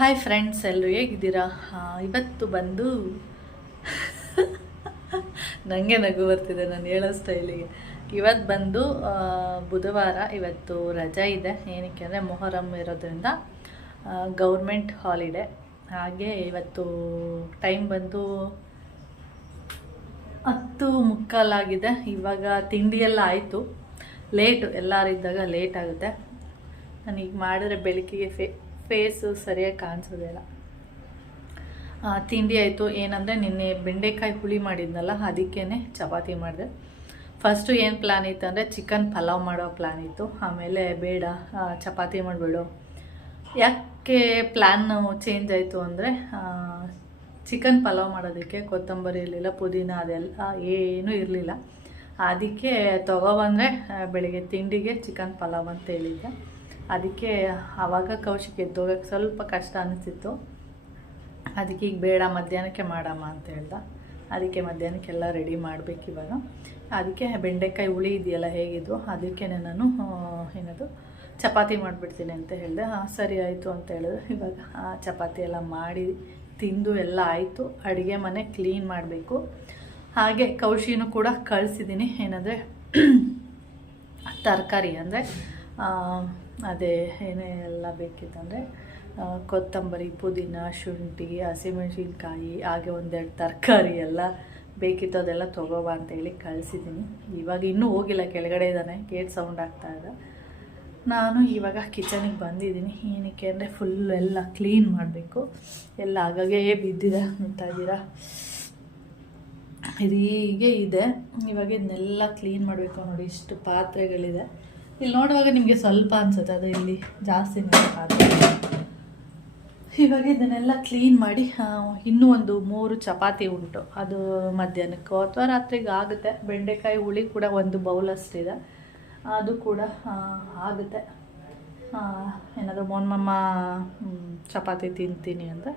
Hi friends, ಎಲ್ಲರೂ ಹೇಗಿದ್ದೀರಾ? ಇವತ್ತು ಬಂದು ನನಗೆ ನಗು ಬರ್ತಿದೆ ನಾನು ಹೇಳೋ ಸ್ಟೈಲಿಗೆ. ಇವತ್ತು ಬಂದು ಬುಧವಾರ, ಇವತ್ತು ರಜಾ ಇದೆ. ಏನಕ್ಕೆ ಅಂದರೆ ಮೊಹರಮ್ ಇರೋದ್ರಿಂದ ಗೌರ್ಮೆಂಟ್ ಹಾಲಿಡೇ. ಹಾಗೆ ಇವತ್ತು ಟೈಮ್ ಬಂದು 10:45 ಇವಾಗ ತಿಂಡಿಯೆಲ್ಲ ಆಯಿತು. ಲೇಟು, ಎಲ್ಲರಿದ್ದಾಗ ಲೇಟ್ ಆಗುತ್ತೆ. ನಾನೀಗ ಮಾಡಿದ್ರೆ ಬೆಳಕಿಗೆ ಫೇಸು ಸರಿಯಾಗಿ ಕಾಣಿಸೋದಿಲ್ಲ. ತಿಂಡಿ ಆಯಿತು. ಏನಂದರೆ ನಿನ್ನೆ ಬೆಂಡೆಕಾಯಿ ಹುಳಿ ಮಾಡಿದ್ನಲ್ಲ, ಅದಕ್ಕೇ ಚಪಾತಿ ಮಾಡಿದೆ. ಫಸ್ಟು ಏನು ಪ್ಲ್ಯಾನ್ ಇತ್ತು ಅಂದರೆ ಚಿಕನ್ ಪಲಾವ್ ಮಾಡೋ ಪ್ಲ್ಯಾನ್ ಇತ್ತು. ಆಮೇಲೆ ಬೇಡ, ಚಪಾತಿ ಮಾಡಿಬಿಡು. ಯಾಕೆ ಪ್ಲ್ಯಾನ್ ಚೇಂಜ್ ಆಯಿತು ಅಂದರೆ ಚಿಕನ್ ಪಲಾವ್ ಮಾಡೋದಕ್ಕೆ ಕೊತ್ತಂಬರಿ ಇರಲಿಲ್ಲ, ಪುದೀನ ಅದೆಲ್ಲ ಏನೂ ಇರಲಿಲ್ಲ. ಅದಕ್ಕೆ ತೊಗೊಬಂದರೆ ಬೆಳಿಗ್ಗೆ ತಿಂಡಿಗೆ ಚಿಕನ್ ಪಲಾವ್ ಅಂತ ಹೇಳಿದ್ದೆ. ಅದಕ್ಕೆ ಆವಾಗ ಕೌಶಿಕ್ ಎದ್ದೋಗಕ್ಕೆ ಸ್ವಲ್ಪ ಕಷ್ಟ ಅನಿಸಿತ್ತು. ಅದಕ್ಕೆ ಈಗ ಬೇಡ, ಮಧ್ಯಾಹ್ನಕ್ಕೆ ಮಾಡಮ್ಮ ಅಂತ ಹೇಳ್ದ. ಅದಕ್ಕೆ ಮಧ್ಯಾಹ್ನಕ್ಕೆಲ್ಲ ರೆಡಿ ಮಾಡಬೇಕು ಇವಾಗ. ಅದಕ್ಕೆ ಬೆಂಡೆಕಾಯಿ ಹುಳಿ ಇದೆಯಲ್ಲ ಹೇಗಿದ್ದು, ಅದಕ್ಕೆ ನಾನು ಏನದು ಚಪಾತಿ ಮಾಡಿಬಿಡ್ತೀನಿ ಅಂತ ಹೇಳಿದೆ. ಸರಿ ಆಯಿತು ಅಂತ ಹೇಳಿದ್ರೆ ಇವಾಗ ಚಪಾತಿ ಎಲ್ಲ ಮಾಡಿ ತಿಂದು ಎಲ್ಲ ಆಯಿತು. ಅಡುಗೆ ಮನೆ ಕ್ಲೀನ್ ಮಾಡಬೇಕು. ಹಾಗೆ ಕೌಶಿನೂ ಕೂಡ ಕಳಿಸಿದ್ದೀನಿ. ಏನಂದರೆ ತರಕಾರಿ ಅಂದರೆ ಅದೇ ಏನೇ ಎಲ್ಲ ಬೇಕಿತ್ತಂದರೆ ಕೊತ್ತಂಬರಿ, ಪುದೀನ, ಶುಂಠಿ, ಹಸಿಮೆಣಸಿನ್ಕಾಯಿ, ಹಾಗೆ ಒಂದೆರಡು ತರಕಾರಿ ಎಲ್ಲ ಬೇಕಿತ್ತು. ಅದೆಲ್ಲ ತೊಗೋಬಾ ಅಂತೇಳಿ ಕಳಿಸಿದ್ದೀನಿ. ಇವಾಗ ಇನ್ನೂ ಹೋಗಿಲ್ಲ, ಕೆಳಗಡೆ ಇದ್ದಾನೆ, ಗೇಟ್ ಸೌಂಡ್ ಆಗ್ತಾಯಿದೆ. ನಾನು ಇವಾಗ ಕಿಚನಿಗೆ ಬಂದಿದ್ದೀನಿ. ಏನಕ್ಕೆ ಅಂದರೆ ಫುಲ್ ಎಲ್ಲ ಕ್ಲೀನ್ ಮಾಡಬೇಕು. ಎಲ್ಲ ಆಗಾಗೇ ಬಿದ್ದಿದೆ, ನೋಡ್ತಾ ಇದ್ದೀರಾ, ಹೀಗೆ ಇದೆ. ಇವಾಗ ಇದನ್ನೆಲ್ಲ ಕ್ಲೀನ್ ಮಾಡಬೇಕು. ನೋಡಿ, ಇಷ್ಟು ಪಾತ್ರೆಗಳಿದೆ. ಇಲ್ಲಿ ನೋಡುವಾಗ ನಿಮಗೆ ಸ್ವಲ್ಪ ಅನಿಸುತ್ತೆ, ಅದು ಇಲ್ಲಿ ಜಾಸ್ತಿ ಪಾತ್ರೆ. ಇವಾಗ ಇದನ್ನೆಲ್ಲ ಕ್ಲೀನ್ ಮಾಡಿ ಇನ್ನೂ ಒಂದು 3 ಚಪಾತಿ ಉಂಟು. ಅದು ಮಧ್ಯಾಹ್ನಕ್ಕೋ ಅಥವಾ ರಾತ್ರಿಗೆ ಆಗುತ್ತೆ. ಬೆಂಡೆಕಾಯಿ ಹುಳಿ ಕೂಡ ಒಂದು ಬೌಲ್ ಅಷ್ಟಿದೆ, ಅದು ಕೂಡ ಆಗುತ್ತೆ. ಏನಾದರೂ ಮೊನ್ಮಮ್ಮ ಚಪಾತಿ ತಿಂತೀನಿ ಅಂದರೆ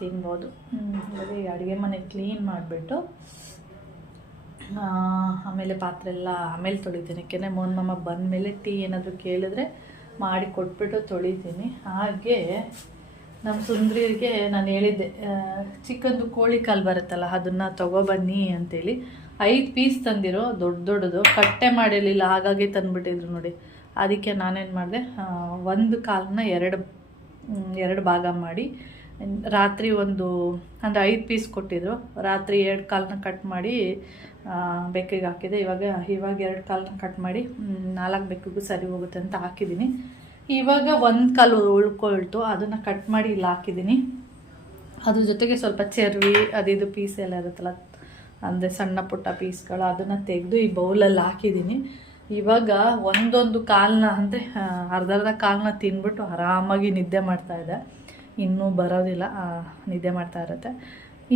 ತಿನ್ಬೋದು. ಬರೀ ಅಡುಗೆ ಮನೆ ಕ್ಲೀನ್ ಮಾಡಿಬಿಟ್ಟು ಆಮೇಲೆ ಪಾತ್ರೆ ಎಲ್ಲ ಆಮೇಲೆ ತೊಳಿತೀನಿ. ಯಾಕೆಂದರೆ ಮೊನ್ಮಮ್ಮ ಬಂದಮೇಲೆ ಟೀ ಏನಾದರೂ ಕೇಳಿದ್ರೆ ಮಾಡಿ ಕೊಟ್ಬಿಟ್ಟು ತೊಳಿತೀನಿ. ಹಾಗೆ ನಮ್ಮ ಸುಂದ್ರಿಗೆ ನಾನು ಹೇಳಿದ್ದೆ, ಚಿಕನ್ದು ಕೋಳಿ ಕಾಲು ಬರುತ್ತಲ್ಲ, ಅದನ್ನು ತೊಗೊಬನ್ನಿ ಅಂತೇಳಿ 5 ಪೀಸ್ ತಂದಿರೋ ದೊಡ್ಡದು, ಕಟ್ಟೆ ಮಾಡಿರಲಿಲ್ಲ, ಹಾಗಾಗಿ ತಂದುಬಿಟ್ಟಿದ್ರು ನೋಡಿ. ಅದಕ್ಕೆ ನಾನೇನು ಮಾಡಿದೆ, ಒಂದು ಕಾಲನ್ನ ಎರಡು ಭಾಗ ಮಾಡಿ ರಾತ್ರಿ ಅಂದರೆ 5 ಪೀಸ್ ಕೊಟ್ಟಿದ್ರು. ರಾತ್ರಿ 2 ಕಾಲನ್ನ ಕಟ್ ಮಾಡಿ ಬೆಕ್ಕಿಗೆ ಹಾಕಿದೆ. ಇವಾಗ 2 ಕಾಲನ್ನ ಕಟ್ ಮಾಡಿ 4 ಬೆಕ್ಕಿಗೂ ಸರಿ ಹೋಗುತ್ತೆ ಅಂತ ಹಾಕಿದ್ದೀನಿ. ಇವಾಗ 1 ಕಾಲು ಉಳ್ಕೊಳ್ತು, ಅದನ್ನು ಕಟ್ ಮಾಡಿ ಇಲ್ಲಿ ಹಾಕಿದ್ದೀನಿ. ಅದ್ರ ಜೊತೆಗೆ ಸ್ವಲ್ಪ ಚರ್ವಿ ಅದು ಪೀಸ್ ಎಲ್ಲ ಇರುತ್ತಲ್ಲ, ಅಂದರೆ ಸಣ್ಣ ಪುಟ್ಟ ಪೀಸ್ಗಳು, ಅದನ್ನು ತೆಗೆದು ಈ ಬೌಲಲ್ಲಿ ಹಾಕಿದ್ದೀನಿ. ಇವಾಗ ಒಂದೊಂದು ಕಾಲನ್ನ ಅಂದರೆ ಅರ್ಧ ಕಾಲನ್ನ ತಿಂದ್ಬಿಟ್ಟು ಆರಾಮಾಗಿ ನಿದ್ದೆ ಮಾಡ್ತಾಯಿದ್ದೆ. ಇನ್ನೂ ಬರೋದಿಲ್ಲ, ನಿದ್ದೆ ಮಾಡ್ತಾ ಇರುತ್ತೆ.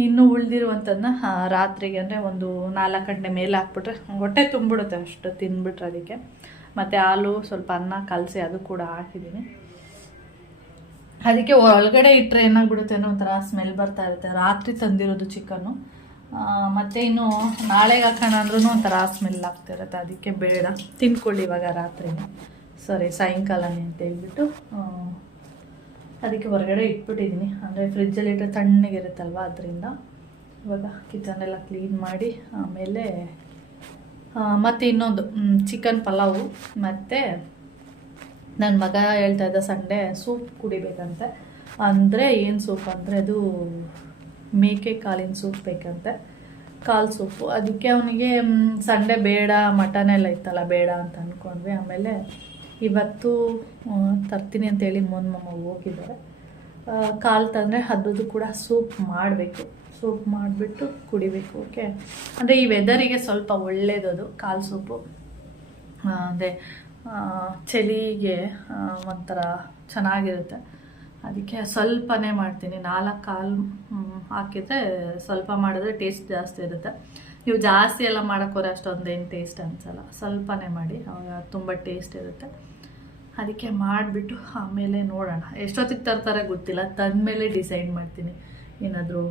ಇನ್ನೂ ಉಳಿದಿರುವಂಥದ್ದನ್ನ ರಾತ್ರಿಗೆ ಅಂದರೆ ಒಂದು 4 ಗಂಟೆ ಮೇಲೆ ಹಾಕ್ಬಿಟ್ರೆ ಹೊಟ್ಟೆ ತುಂಬಿಡುತ್ತೆ, ಅಷ್ಟು ತಿಂದ್ಬಿಟ್ರೆ. ಅದಕ್ಕೆ ಮತ್ತು ಹಾಲು, ಸ್ವಲ್ಪ ಅನ್ನ ಕಲಸಿ ಅದು ಕೂಡ ಹಾಕಿದ್ದೀನಿ. ಅದಕ್ಕೆ ಒಳಗಡೆ ಇಟ್ಟರೆ ಏನಾಗ್ಬಿಡುತ್ತೆ ಅನ್ನೋ ಒಂಥರ ಸ್ಮೆಲ್ ಬರ್ತಾ ಇರುತ್ತೆ. ರಾತ್ರಿ ತಂದಿರೋದು ಚಿಕನ್ನು, ಮತ್ತು ಇನ್ನು ನಾಳೆಗೆ ಹಾಕೋಣ ಅಂದ್ರೂ ಒಂಥರ ಸ್ಮೆಲ್ ಆಗ್ತಿರುತ್ತೆ. ಅದಕ್ಕೆ ಬೇಡ, ತಿನ್ಕೊಳ್ಳಿ ಇವಾಗ ರಾತ್ರಿನೇ, ಸಾಯಂಕಾಲನೇ ಅಂತ ಹೇಳ್ಬಿಟ್ಟು ಅದಕ್ಕೆ ಹೊರಗಡೆ ಇಟ್ಬಿಟ್ಟಿದ್ದೀನಿ. ಅಂದರೆ ಫ್ರಿಜ್ಜಲ್ಲಿ ಇಟ್ಟರೆ ತಣ್ಣಗಿರುತ್ತಲ್ವ, ಅದರಿಂದ. ಇವಾಗ ಕಿಚನೆಲ್ಲ ಕ್ಲೀನ್ ಮಾಡಿ ಆಮೇಲೆ ಮತ್ತು ಇನ್ನೊಂದು ಚಿಕನ್ ಪಲಾವು. ಮತ್ತು ನನ್ನ ಮಗ ಹೇಳ್ತಾ ಇದ್ದ ಸಂಡೇ ಸೂಪ್ ಕುಡಿಬೇಕಂತೆ. ಅಂದರೆ ಏನು ಸೂಪ್ ಅಂದರೆ ಅದು ಮೇಕೆ ಕಾಲಿನ ಸೂಪ್ ಬೇಕಂತೆ, ಕಾಲು ಸೂಪು. ಅದಕ್ಕೆ ಅವನಿಗೆ ಸಂಡೇ ಬೇಡ, ಮಟನ್ ಎಲ್ಲ ಇತ್ತಲ್ಲ ಬೇಡ ಅಂತ ಅಂದ್ಕೊಂಡ್ವಿ. ಆಮೇಲೆ ಇವತ್ತು ತರ್ತೀನಿ ಅಂತೇಳಿ ಮೊನ್ಮಮ್ಮ ಹೋಗಿದ್ದಾರೆ. ಕಾಲು ತಂದರೆ ಅದ್ರದ್ದು ಕೂಡ ಸೂಪ್ ಮಾಡಬೇಕು. ಸೂಪ್ ಮಾಡಿಬಿಟ್ಟು ಕುಡಿಬೇಕು. ಓಕೆ, ಅಂದರೆ ಈ ವೆದರಿಗೆ ಸ್ವಲ್ಪ ಒಳ್ಳೆಯದು ಕಾಲು ಸೂಪು. ಅಂದರೆ ಚಳಿಗೆ ಒಂಥರ ಚೆನ್ನಾಗಿರುತ್ತೆ. ಅದಕ್ಕೆ ಸ್ವಲ್ಪನೇ ಮಾಡ್ತೀನಿ. 4 ಕಾಲು ಹಾಕಿದರೆ ಸ್ವಲ್ಪ ಮಾಡಿದ್ರೆ ಟೇಸ್ಟ್ ಜಾಸ್ತಿ ಇರುತ್ತೆ. ನೀವು ಜಾಸ್ತಿ ಎಲ್ಲ ಮಾಡೋಕ್ಕೋರೆ ಅಷ್ಟೊಂದೇನು ಟೇಸ್ಟ್ ಅನಿಸಲ್ಲ. ಸ್ವಲ್ಪನೇ ಮಾಡಿ, ಆವಾಗ ತುಂಬ ಟೇಸ್ಟ್ ಇರುತ್ತೆ. ಅದಕ್ಕೆ ಮಾಡಿಬಿಟ್ಟು ಆಮೇಲೆ ನೋಡೋಣ. ಎಷ್ಟೊತ್ತಿಗೆ ತರ್ತಾರೆ ಗೊತ್ತಿಲ್ಲ, ತಂದಮೇಲೆ ಡಿಸೈಡ್ ಮಾಡ್ತೀನಿ. ಏನಾದರೂ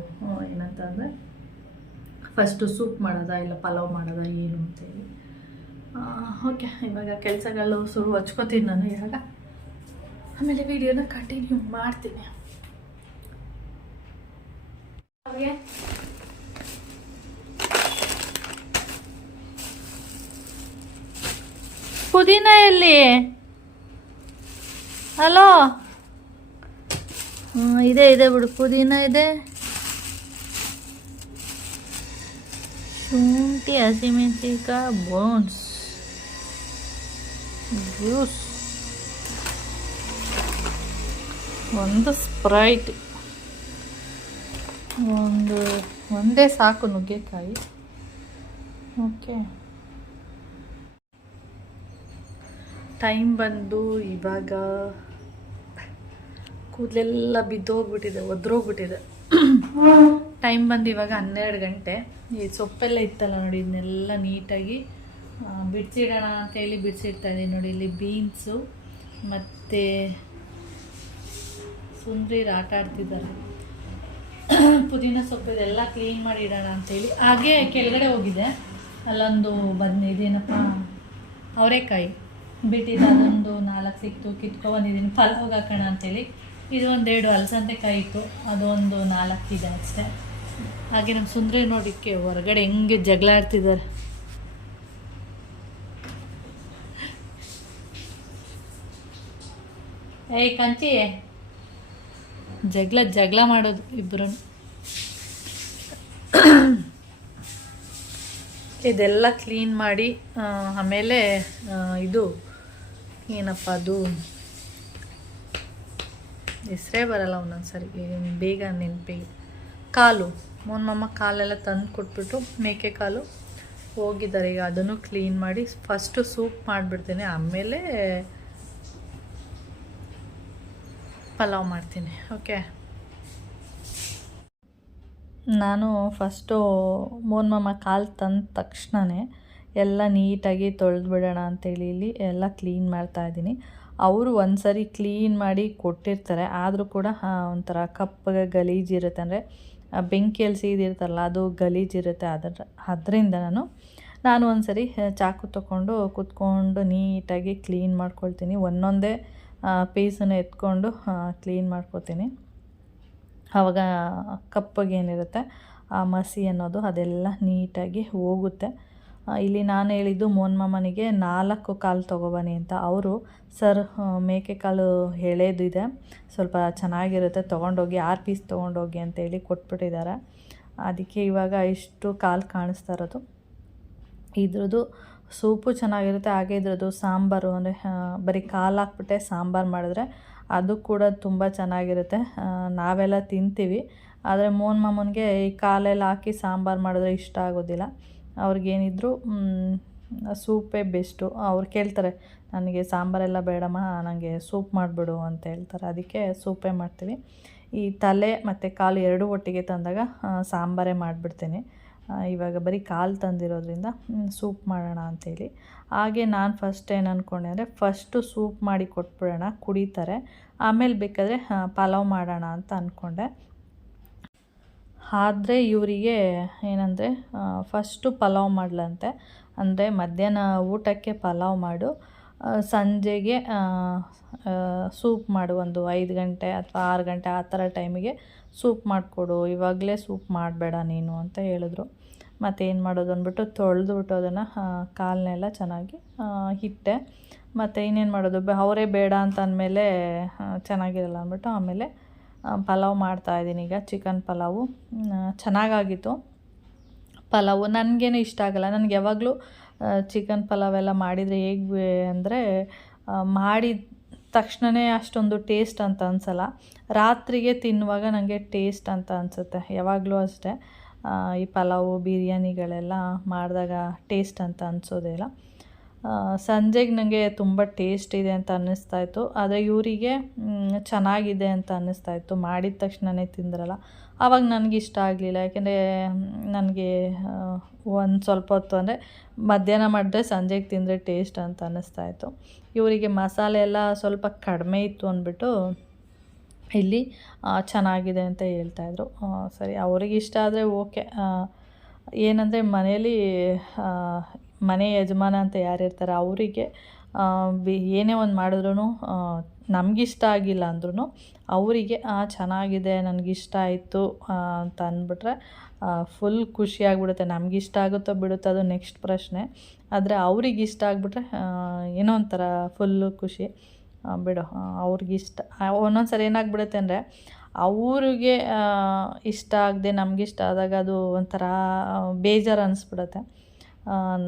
ಏನಂತಂದರೆ ಫಸ್ಟು ಸೂಪ್ ಮಾಡೋದಾ ಇಲ್ಲ ಪಲಾವ್ ಮಾಡೋದಾ ಏನು ಅಂತೇಳಿ. ಓಕೆ, ಇವಾಗ ಕೆಲಸಗಳು ಹಚ್ಕೋತೀನಿ ನಾನು ಇವಾಗ. ಆಮೇಲೆ ವಿಡಿಯೋನ ಕಂಟಿನ್ಯೂ ಮಾಡ್ತೀನಿ. ಅವ್ರಿಗೆ ಪುದೀನ ಎಲ್ಲಿ? ಹಲೋ, ಇದೆ ಇದೆ ಬಿಡು, ಪುದೀನ ಇದೆ, ಶುಂಠಿ, ಹಸಿಮೆಣಸಿನ್ಕಾಯಿ, ಬೋನ್ಸ್, ಜ್ಯೂಸ್, ಒಂದು ಸ್ಪ್ರೈಟ್, ಒಂದೇ ಸಾಕು ನುಗ್ಗೆಕಾಯಿ. ಓಕೆ, ಟೈಮ್ ಬಂದು ಇವಾಗ ಕೂದಲೆಲ್ಲ ಬಿದ್ದೋಗ್ಬಿಟ್ಟಿದೆ, ಒದ್ರೋಗ್ಬಿಟ್ಟಿದೆ. ಟೈಮ್ ಬಂದು ಇವಾಗ 12 ಗಂಟೆ. ಈ ಸೊಪ್ಪೆಲ್ಲ ಇತ್ತಲ್ಲ ನೋಡಿ, ಇದನ್ನೆಲ್ಲ ನೀಟಾಗಿ ಬಿಡಿಸಿಡೋಣ ಅಂತೇಳಿ ಬಿಡಿಸಿಡ್ತಾ ಇದ್ದೀನಿ ನೋಡಿ. ಇಲ್ಲಿ ಬೀನ್ಸು ಮತ್ತು ಸುಂದ್ರೀರು ಆಟ ಆಡ್ತಿದ್ದಾರೆ. ಪುದೀನ ಸೊಪ್ಪು ಇದೆಲ್ಲ ಕ್ಲೀನ್ ಮಾಡಿ ಇಡೋಣ ಅಂಥೇಳಿ. ಹಾಗೆ ಕೆಳಗಡೆ ಹೋಗಿದೆ, ಅಲ್ಲೊಂದು ಇದೇನಪ್ಪ ಅವರೆಕಾಯಿ ಬಿಟ್ಟಿದ್ದು, ಅದೊಂದು 4 ಸಿಕ್ತು, ಕಿತ್ಕೊಬಂದಿದ್ದೀನಿ ಪಲಾವ್ಗೆ ಹಾಕೋಣ ಅಂಥೇಳಿ. ಇದು 1-2 ಅಲಸಂದೆಕಾಯಿ ಇತ್ತು, ಅದೊಂದು 4 ಇದೆ ಅಷ್ಟೇ. ಹಾಗೆ ನಮ್ಮ ಸುಂದ್ರಿ ನೋಡಿಕ್ಕೆ ಹೊರಗಡೆ ಹೆಂಗೆ ಜಗಳ ಆಡ್ತಿದ್ದಾರೆ. ಏಯ್ ಕಂಚಿ, ಜಗಳ ಮಾಡೋದು ಇಬ್ಬರು. ಇದೆಲ್ಲ ಕ್ಲೀನ್ ಮಾಡಿ ಆಮೇಲೆ ಇದು ಏನಪ್ಪ ಅದು ಹೆಸರೇ ಬರಲ್ಲ ಒಂದೊಂದು ಸರಿ, ಬೇಗ ನೆನಪಿಗೆ. ಕಾಲು, ಮಮ್ಮ ಕಾಲೆಲ್ಲ ತಂದು ಕೊಟ್ಬಿಟ್ಟು ಮೇಕೆ ಕಾಲು ಹೋಗಿದ್ದಾರೆ. ಈಗ ಅದನ್ನು ಕ್ಲೀನ್ ಮಾಡಿ ಫಸ್ಟು ಸೂಪ್ ಮಾಡಿಬಿಡ್ತೀನಿ, ಆಮೇಲೆ ಪಲಾವ್ ಮಾಡ್ತೀನಿ. ಓಕೆ, ನಾನು ಫಸ್ಟು ಮಮ್ಮ ಕಾಲು ತಂದ ತಕ್ಷಣವೇ ಎಲ್ಲ ನೀಟಾಗಿ ತೊಳೆದು ಬಿಡೋಣ ಅಂತೇಳಿ ಇಲ್ಲಿ ಎಲ್ಲ ಕ್ಲೀನ್ ಮಾಡ್ತಾಯಿದ್ದೀನಿ. ಅವರು ಒಂದು ಸರಿ ಕ್ಲೀನ್ ಮಾಡಿ ಕೊಟ್ಟಿರ್ತಾರೆ, ಆದರೂ ಕೂಡ ಒಂಥರ ಕಪ್ಪಗೆ ಗಲೀಜಿರುತ್ತೆ, ಅಂದರೆ ಬೆಂಕಿಯಲ್ಲಿ ಸೀದಿರ್ತಾರಲ್ಲ ಅದು ಗಲೀಜಿರುತ್ತೆ. ಅದರಿಂದ ನಾನು ಒಂದು ಸರಿ ಚಾಕು ತೊಗೊಂಡು ಕೂತ್ಕೊಂಡು ನೀಟಾಗಿ ಕ್ಲೀನ್ ಮಾಡ್ಕೊಳ್ತೀನಿ. ಒಂದೊಂದೇ ಪೀಸನ್ನು ಎತ್ಕೊಂಡು ಕ್ಲೀನ್ ಮಾಡ್ಕೊತೀನಿ. ಆವಾಗ ಕಪ್ಪಗೇನಿರುತ್ತೆ ಆ ಮಸಿ ಅನ್ನೋದು ಅದೆಲ್ಲ ನೀಟಾಗಿ ಹೋಗುತ್ತೆ. ಇಲ್ಲಿ ನಾನು ಹೇಳಿದ್ದು ಮಮ್ಮನಿಗೆ 4 ಕಾಲು ತೊಗೊಬನ್ನಿ ಅಂತ. ಅವರು ಸರ್ ಮೇಕೆ ಕಾಲು ಎಳೆದಿದೆ, ಸ್ವಲ್ಪ ಚೆನ್ನಾಗಿರುತ್ತೆ, ತೊಗೊಂಡೋಗಿ 6 ಪೀಸ್ ತೊಗೊಂಡೋಗಿ ಅಂತೇಳಿ ಕೊಟ್ಬಿಟ್ಟಿದ್ದಾರೆ. ಅದಕ್ಕೆ ಇವಾಗ ಇಷ್ಟು ಕಾಲು ಕಾಣಿಸ್ತಾ ಇರೋದು. ಇದ್ರದ್ದು ಸೂಪು ಚೆನ್ನಾಗಿರುತ್ತೆ. ಹಾಗೆ ಇದ್ರದ್ದು ಸಾಂಬಾರು, ಅಂದರೆ ಬರೀ ಕಾಲು ಹಾಕ್ಬಿಟ್ಟೆ ಸಾಂಬಾರು ಮಾಡಿದ್ರೆ ಅದು ಕೂಡ ತುಂಬ ಚೆನ್ನಾಗಿರುತ್ತೆ. ನಾವೆಲ್ಲ ತಿಂತೀವಿ, ಆದರೆ ಮಮ್ಮನಿಗೆ ಈ ಕಾಲೆಲ್ಲ ಹಾಕಿ ಸಾಂಬಾರು ಮಾಡಿದ್ರೆ ಇಷ್ಟ ಆಗೋದಿಲ್ಲ. ಅವ್ರಿಗೇನಿದ್ರು ಸೂಪೇ ಬೆಸ್ಟು. ಅವ್ರು ಕೇಳ್ತಾರೆ, ನನಗೆ ಸಾಂಬಾರೆಲ್ಲ ಬೇಡಮ್ಮ, ನನಗೆ ಸೂಪ್ ಮಾಡಿಬಿಡು ಅಂತ ಹೇಳ್ತಾರೆ. ಅದಕ್ಕೆ ಸೂಪೇ ಮಾಡ್ತೀವಿ. ಈ ತಲೆ ಮತ್ತು ಕಾಲು ಎರಡೂ ಒಟ್ಟಿಗೆ ತಂದಾಗ ಸಾಂಬಾರೇ ಮಾಡಿಬಿಡ್ತೀನಿ. ಇವಾಗ ಬರೀ ಕಾಲು ತಂದಿರೋದ್ರಿಂದ ಸೂಪ್ ಮಾಡೋಣ ಅಂಥೇಳಿ. ಹಾಗೆ ನಾನು ಫಸ್ಟ್ ಏನು ಅಂದ್ಕೊಂಡೆ ಅಂದರೆ, ಫಸ್ಟು ಸೂಪ್ ಮಾಡಿ ಕೊಟ್ಬಿಡೋಣ, ಕುಡಿತಾರೆ, ಆಮೇಲೆ ಬೇಕಾದರೆ ಪಲಾವ್ ಮಾಡೋಣ ಅಂತ ಅಂದ್ಕೊಂಡೆ. ಆದರೆ ಇವರಿಗೆ ಏನಂದರೆ ಫಸ್ಟು ಪಲಾವ್ ಮಾಡಲಂತೆ. ಅಂದರೆ ಮಧ್ಯಾಹ್ನ ಊಟಕ್ಕೆ ಪಲಾವ್ ಮಾಡು, ಸಂಜೆಗೆ ಸೂಪ್ ಮಾಡು, ಒಂದು 5 ಗಂಟೆ ಅಥವಾ 6 ಗಂಟೆ ಆ ಥರ ಟೈಮಿಗೆ ಸೂಪ್ ಮಾಡಿಕೊಡು, ಇವಾಗಲೇ ಸೂಪ್ ಮಾಡಬೇಡ ನೀನು ಅಂತ ಹೇಳಿದ್ರು. ಮತ್ತೇನು ಮಾಡೋದು ಅಂದ್ಬಿಟ್ಟು ತೊಳೆದ್ಬಿಟ್ಟು ಅದನ್ನು ಕಾಲನ್ನೆಲ್ಲ ಚೆನ್ನಾಗಿ ಇಟ್ಟೆ. ಮತ್ತು ಇನ್ನೇನು ಮಾಡೋದು, ಅವರೇ ಬೇಡ ಅಂತ ಅಂದಮೇಲೆ ಚೆನ್ನಾಗಿರಲ್ಲ ಅಂದ್ಬಿಟ್ಟು ಆಮೇಲೆ ಪಲಾವ್ ಮಾಡ್ತಾಯಿದ್ದೀನಿ. ಈಗ ಚಿಕನ್ ಪಲಾವು ಚೆನ್ನಾಗಾಗಿತ್ತು. ಪಲಾವು ನನಗೇನು ಇಷ್ಟ ಆಗಲ್ಲ. ನನಗೆ ಯಾವಾಗಲೂ ಚಿಕನ್ ಪಲಾವೆಲ್ಲ ಮಾಡಿದರೆ ಹೇಗೆ ಅಂದರೆ, ಮಾಡಿದ ತಕ್ಷಣವೇ ಅಷ್ಟೊಂದು ಟೇಸ್ಟ್ ಅಂತ ಅನಿಸಲ್ಲ, ರಾತ್ರಿಗೆ ತಿನ್ನುವಾಗ ನನಗೆ ಟೇಸ್ಟ್ ಅಂತ ಅನಿಸುತ್ತೆ. ಯಾವಾಗಲೂ ಅಷ್ಟೇ, ಈ ಪಲಾವು ಬಿರಿಯಾನಿಗಳೆಲ್ಲ ಮಾಡಿದಾಗ ಟೇಸ್ಟ್ ಅಂತ ಅನಿಸೋದೇ ಇಲ್ಲ. ಸಂಜೆಗೆ ನನಗೆ ತುಂಬ ಟೇಸ್ಟ್ ಇದೆ ಅಂತ ಅನ್ನಿಸ್ತಾಯಿತ್ತು, ಆದರೆ ಇವರಿಗೆ ಚೆನ್ನಾಗಿದೆ ಅಂತ ಅನ್ನಿಸ್ತಾಯಿತ್ತು. ಮಾಡಿದ ತಕ್ಷಣವೇ ತಿಂದ್ರಲ್ಲ, ಆವಾಗ ನನಗಿಷ್ಟ ಆಗಲಿಲ್ಲ. ಯಾಕೆಂದರೆ ನನಗೆ ಒಂದು ಸ್ವಲ್ಪ ಹೊತ್ತು, ಅಂದರೆ ಮಧ್ಯಾಹ್ನ ಮಾಡಿದ್ರೆ ಸಂಜೆಗೆ ತಿಂದರೆ ಟೇಸ್ಟ್ ಅಂತ ಅನ್ನಿಸ್ತಾಯಿತ್ತು. ಇವರಿಗೆ ಮಸಾಲೆ ಎಲ್ಲ ಸ್ವಲ್ಪ ಕಡಿಮೆ ಇತ್ತು ಅಂದ್ಬಿಟ್ಟು ಇಲ್ಲಿ ಚೆನ್ನಾಗಿದೆ ಅಂತ ಹೇಳ್ತಾಯಿದ್ರು. ಸರಿ, ಅವ್ರಿಗೆ ಇಷ್ಟ ಆದರೆ ಓಕೆ. ಏನಂದರೆ ಮನೇಲಿ ಮನೆ ಯಜಮಾನ ಅಂತ ಯಾರಿರ್ತಾರೆ ಅವರಿಗೆ ಏನೇ ಒಂದು ಮಾಡಿದ್ರೂ ನಮಗಿಷ್ಟ ಆಗಿಲ್ಲ ಅಂದ್ರೂ ಅವರಿಗೆ ಚೆನ್ನಾಗಿದೆ ನನಗಿಷ್ಟ ಆಯಿತು ಅಂತ ಅಂದ್ಬಿಟ್ರೆ ಫುಲ್ ಖುಷಿಯಾಗಿಬಿಡುತ್ತೆ. ನಮಗಿಷ್ಟ ಆಗುತ್ತೋ ಬಿಡುತ್ತೋ ಅದು ನೆಕ್ಸ್ಟ್ ಪ್ರಶ್ನೆ. ಆದರೆ ಅವ್ರಿಗೆ ಇಷ್ಟ ಆಗಿಬಿಟ್ರೆ ಏನೋ ಒಂಥರ ಫುಲ್ಲು ಖುಷಿ. ಬಿಡು ಅವ್ರಿಗಿಷ್ಟ. ಒಂದೊಂದು ಸರಿ ಏನಾಗ್ಬಿಡುತ್ತೆ ಅಂದರೆ ಅವ್ರಿಗೆ ಇಷ್ಟ ಆಗದೆ ನಮಗಿಷ್ಟ ಆದಾಗ ಅದು ಒಂಥರ ಬೇಜಾರು ಅನ್ನಿಸ್ಬಿಡುತ್ತೆ.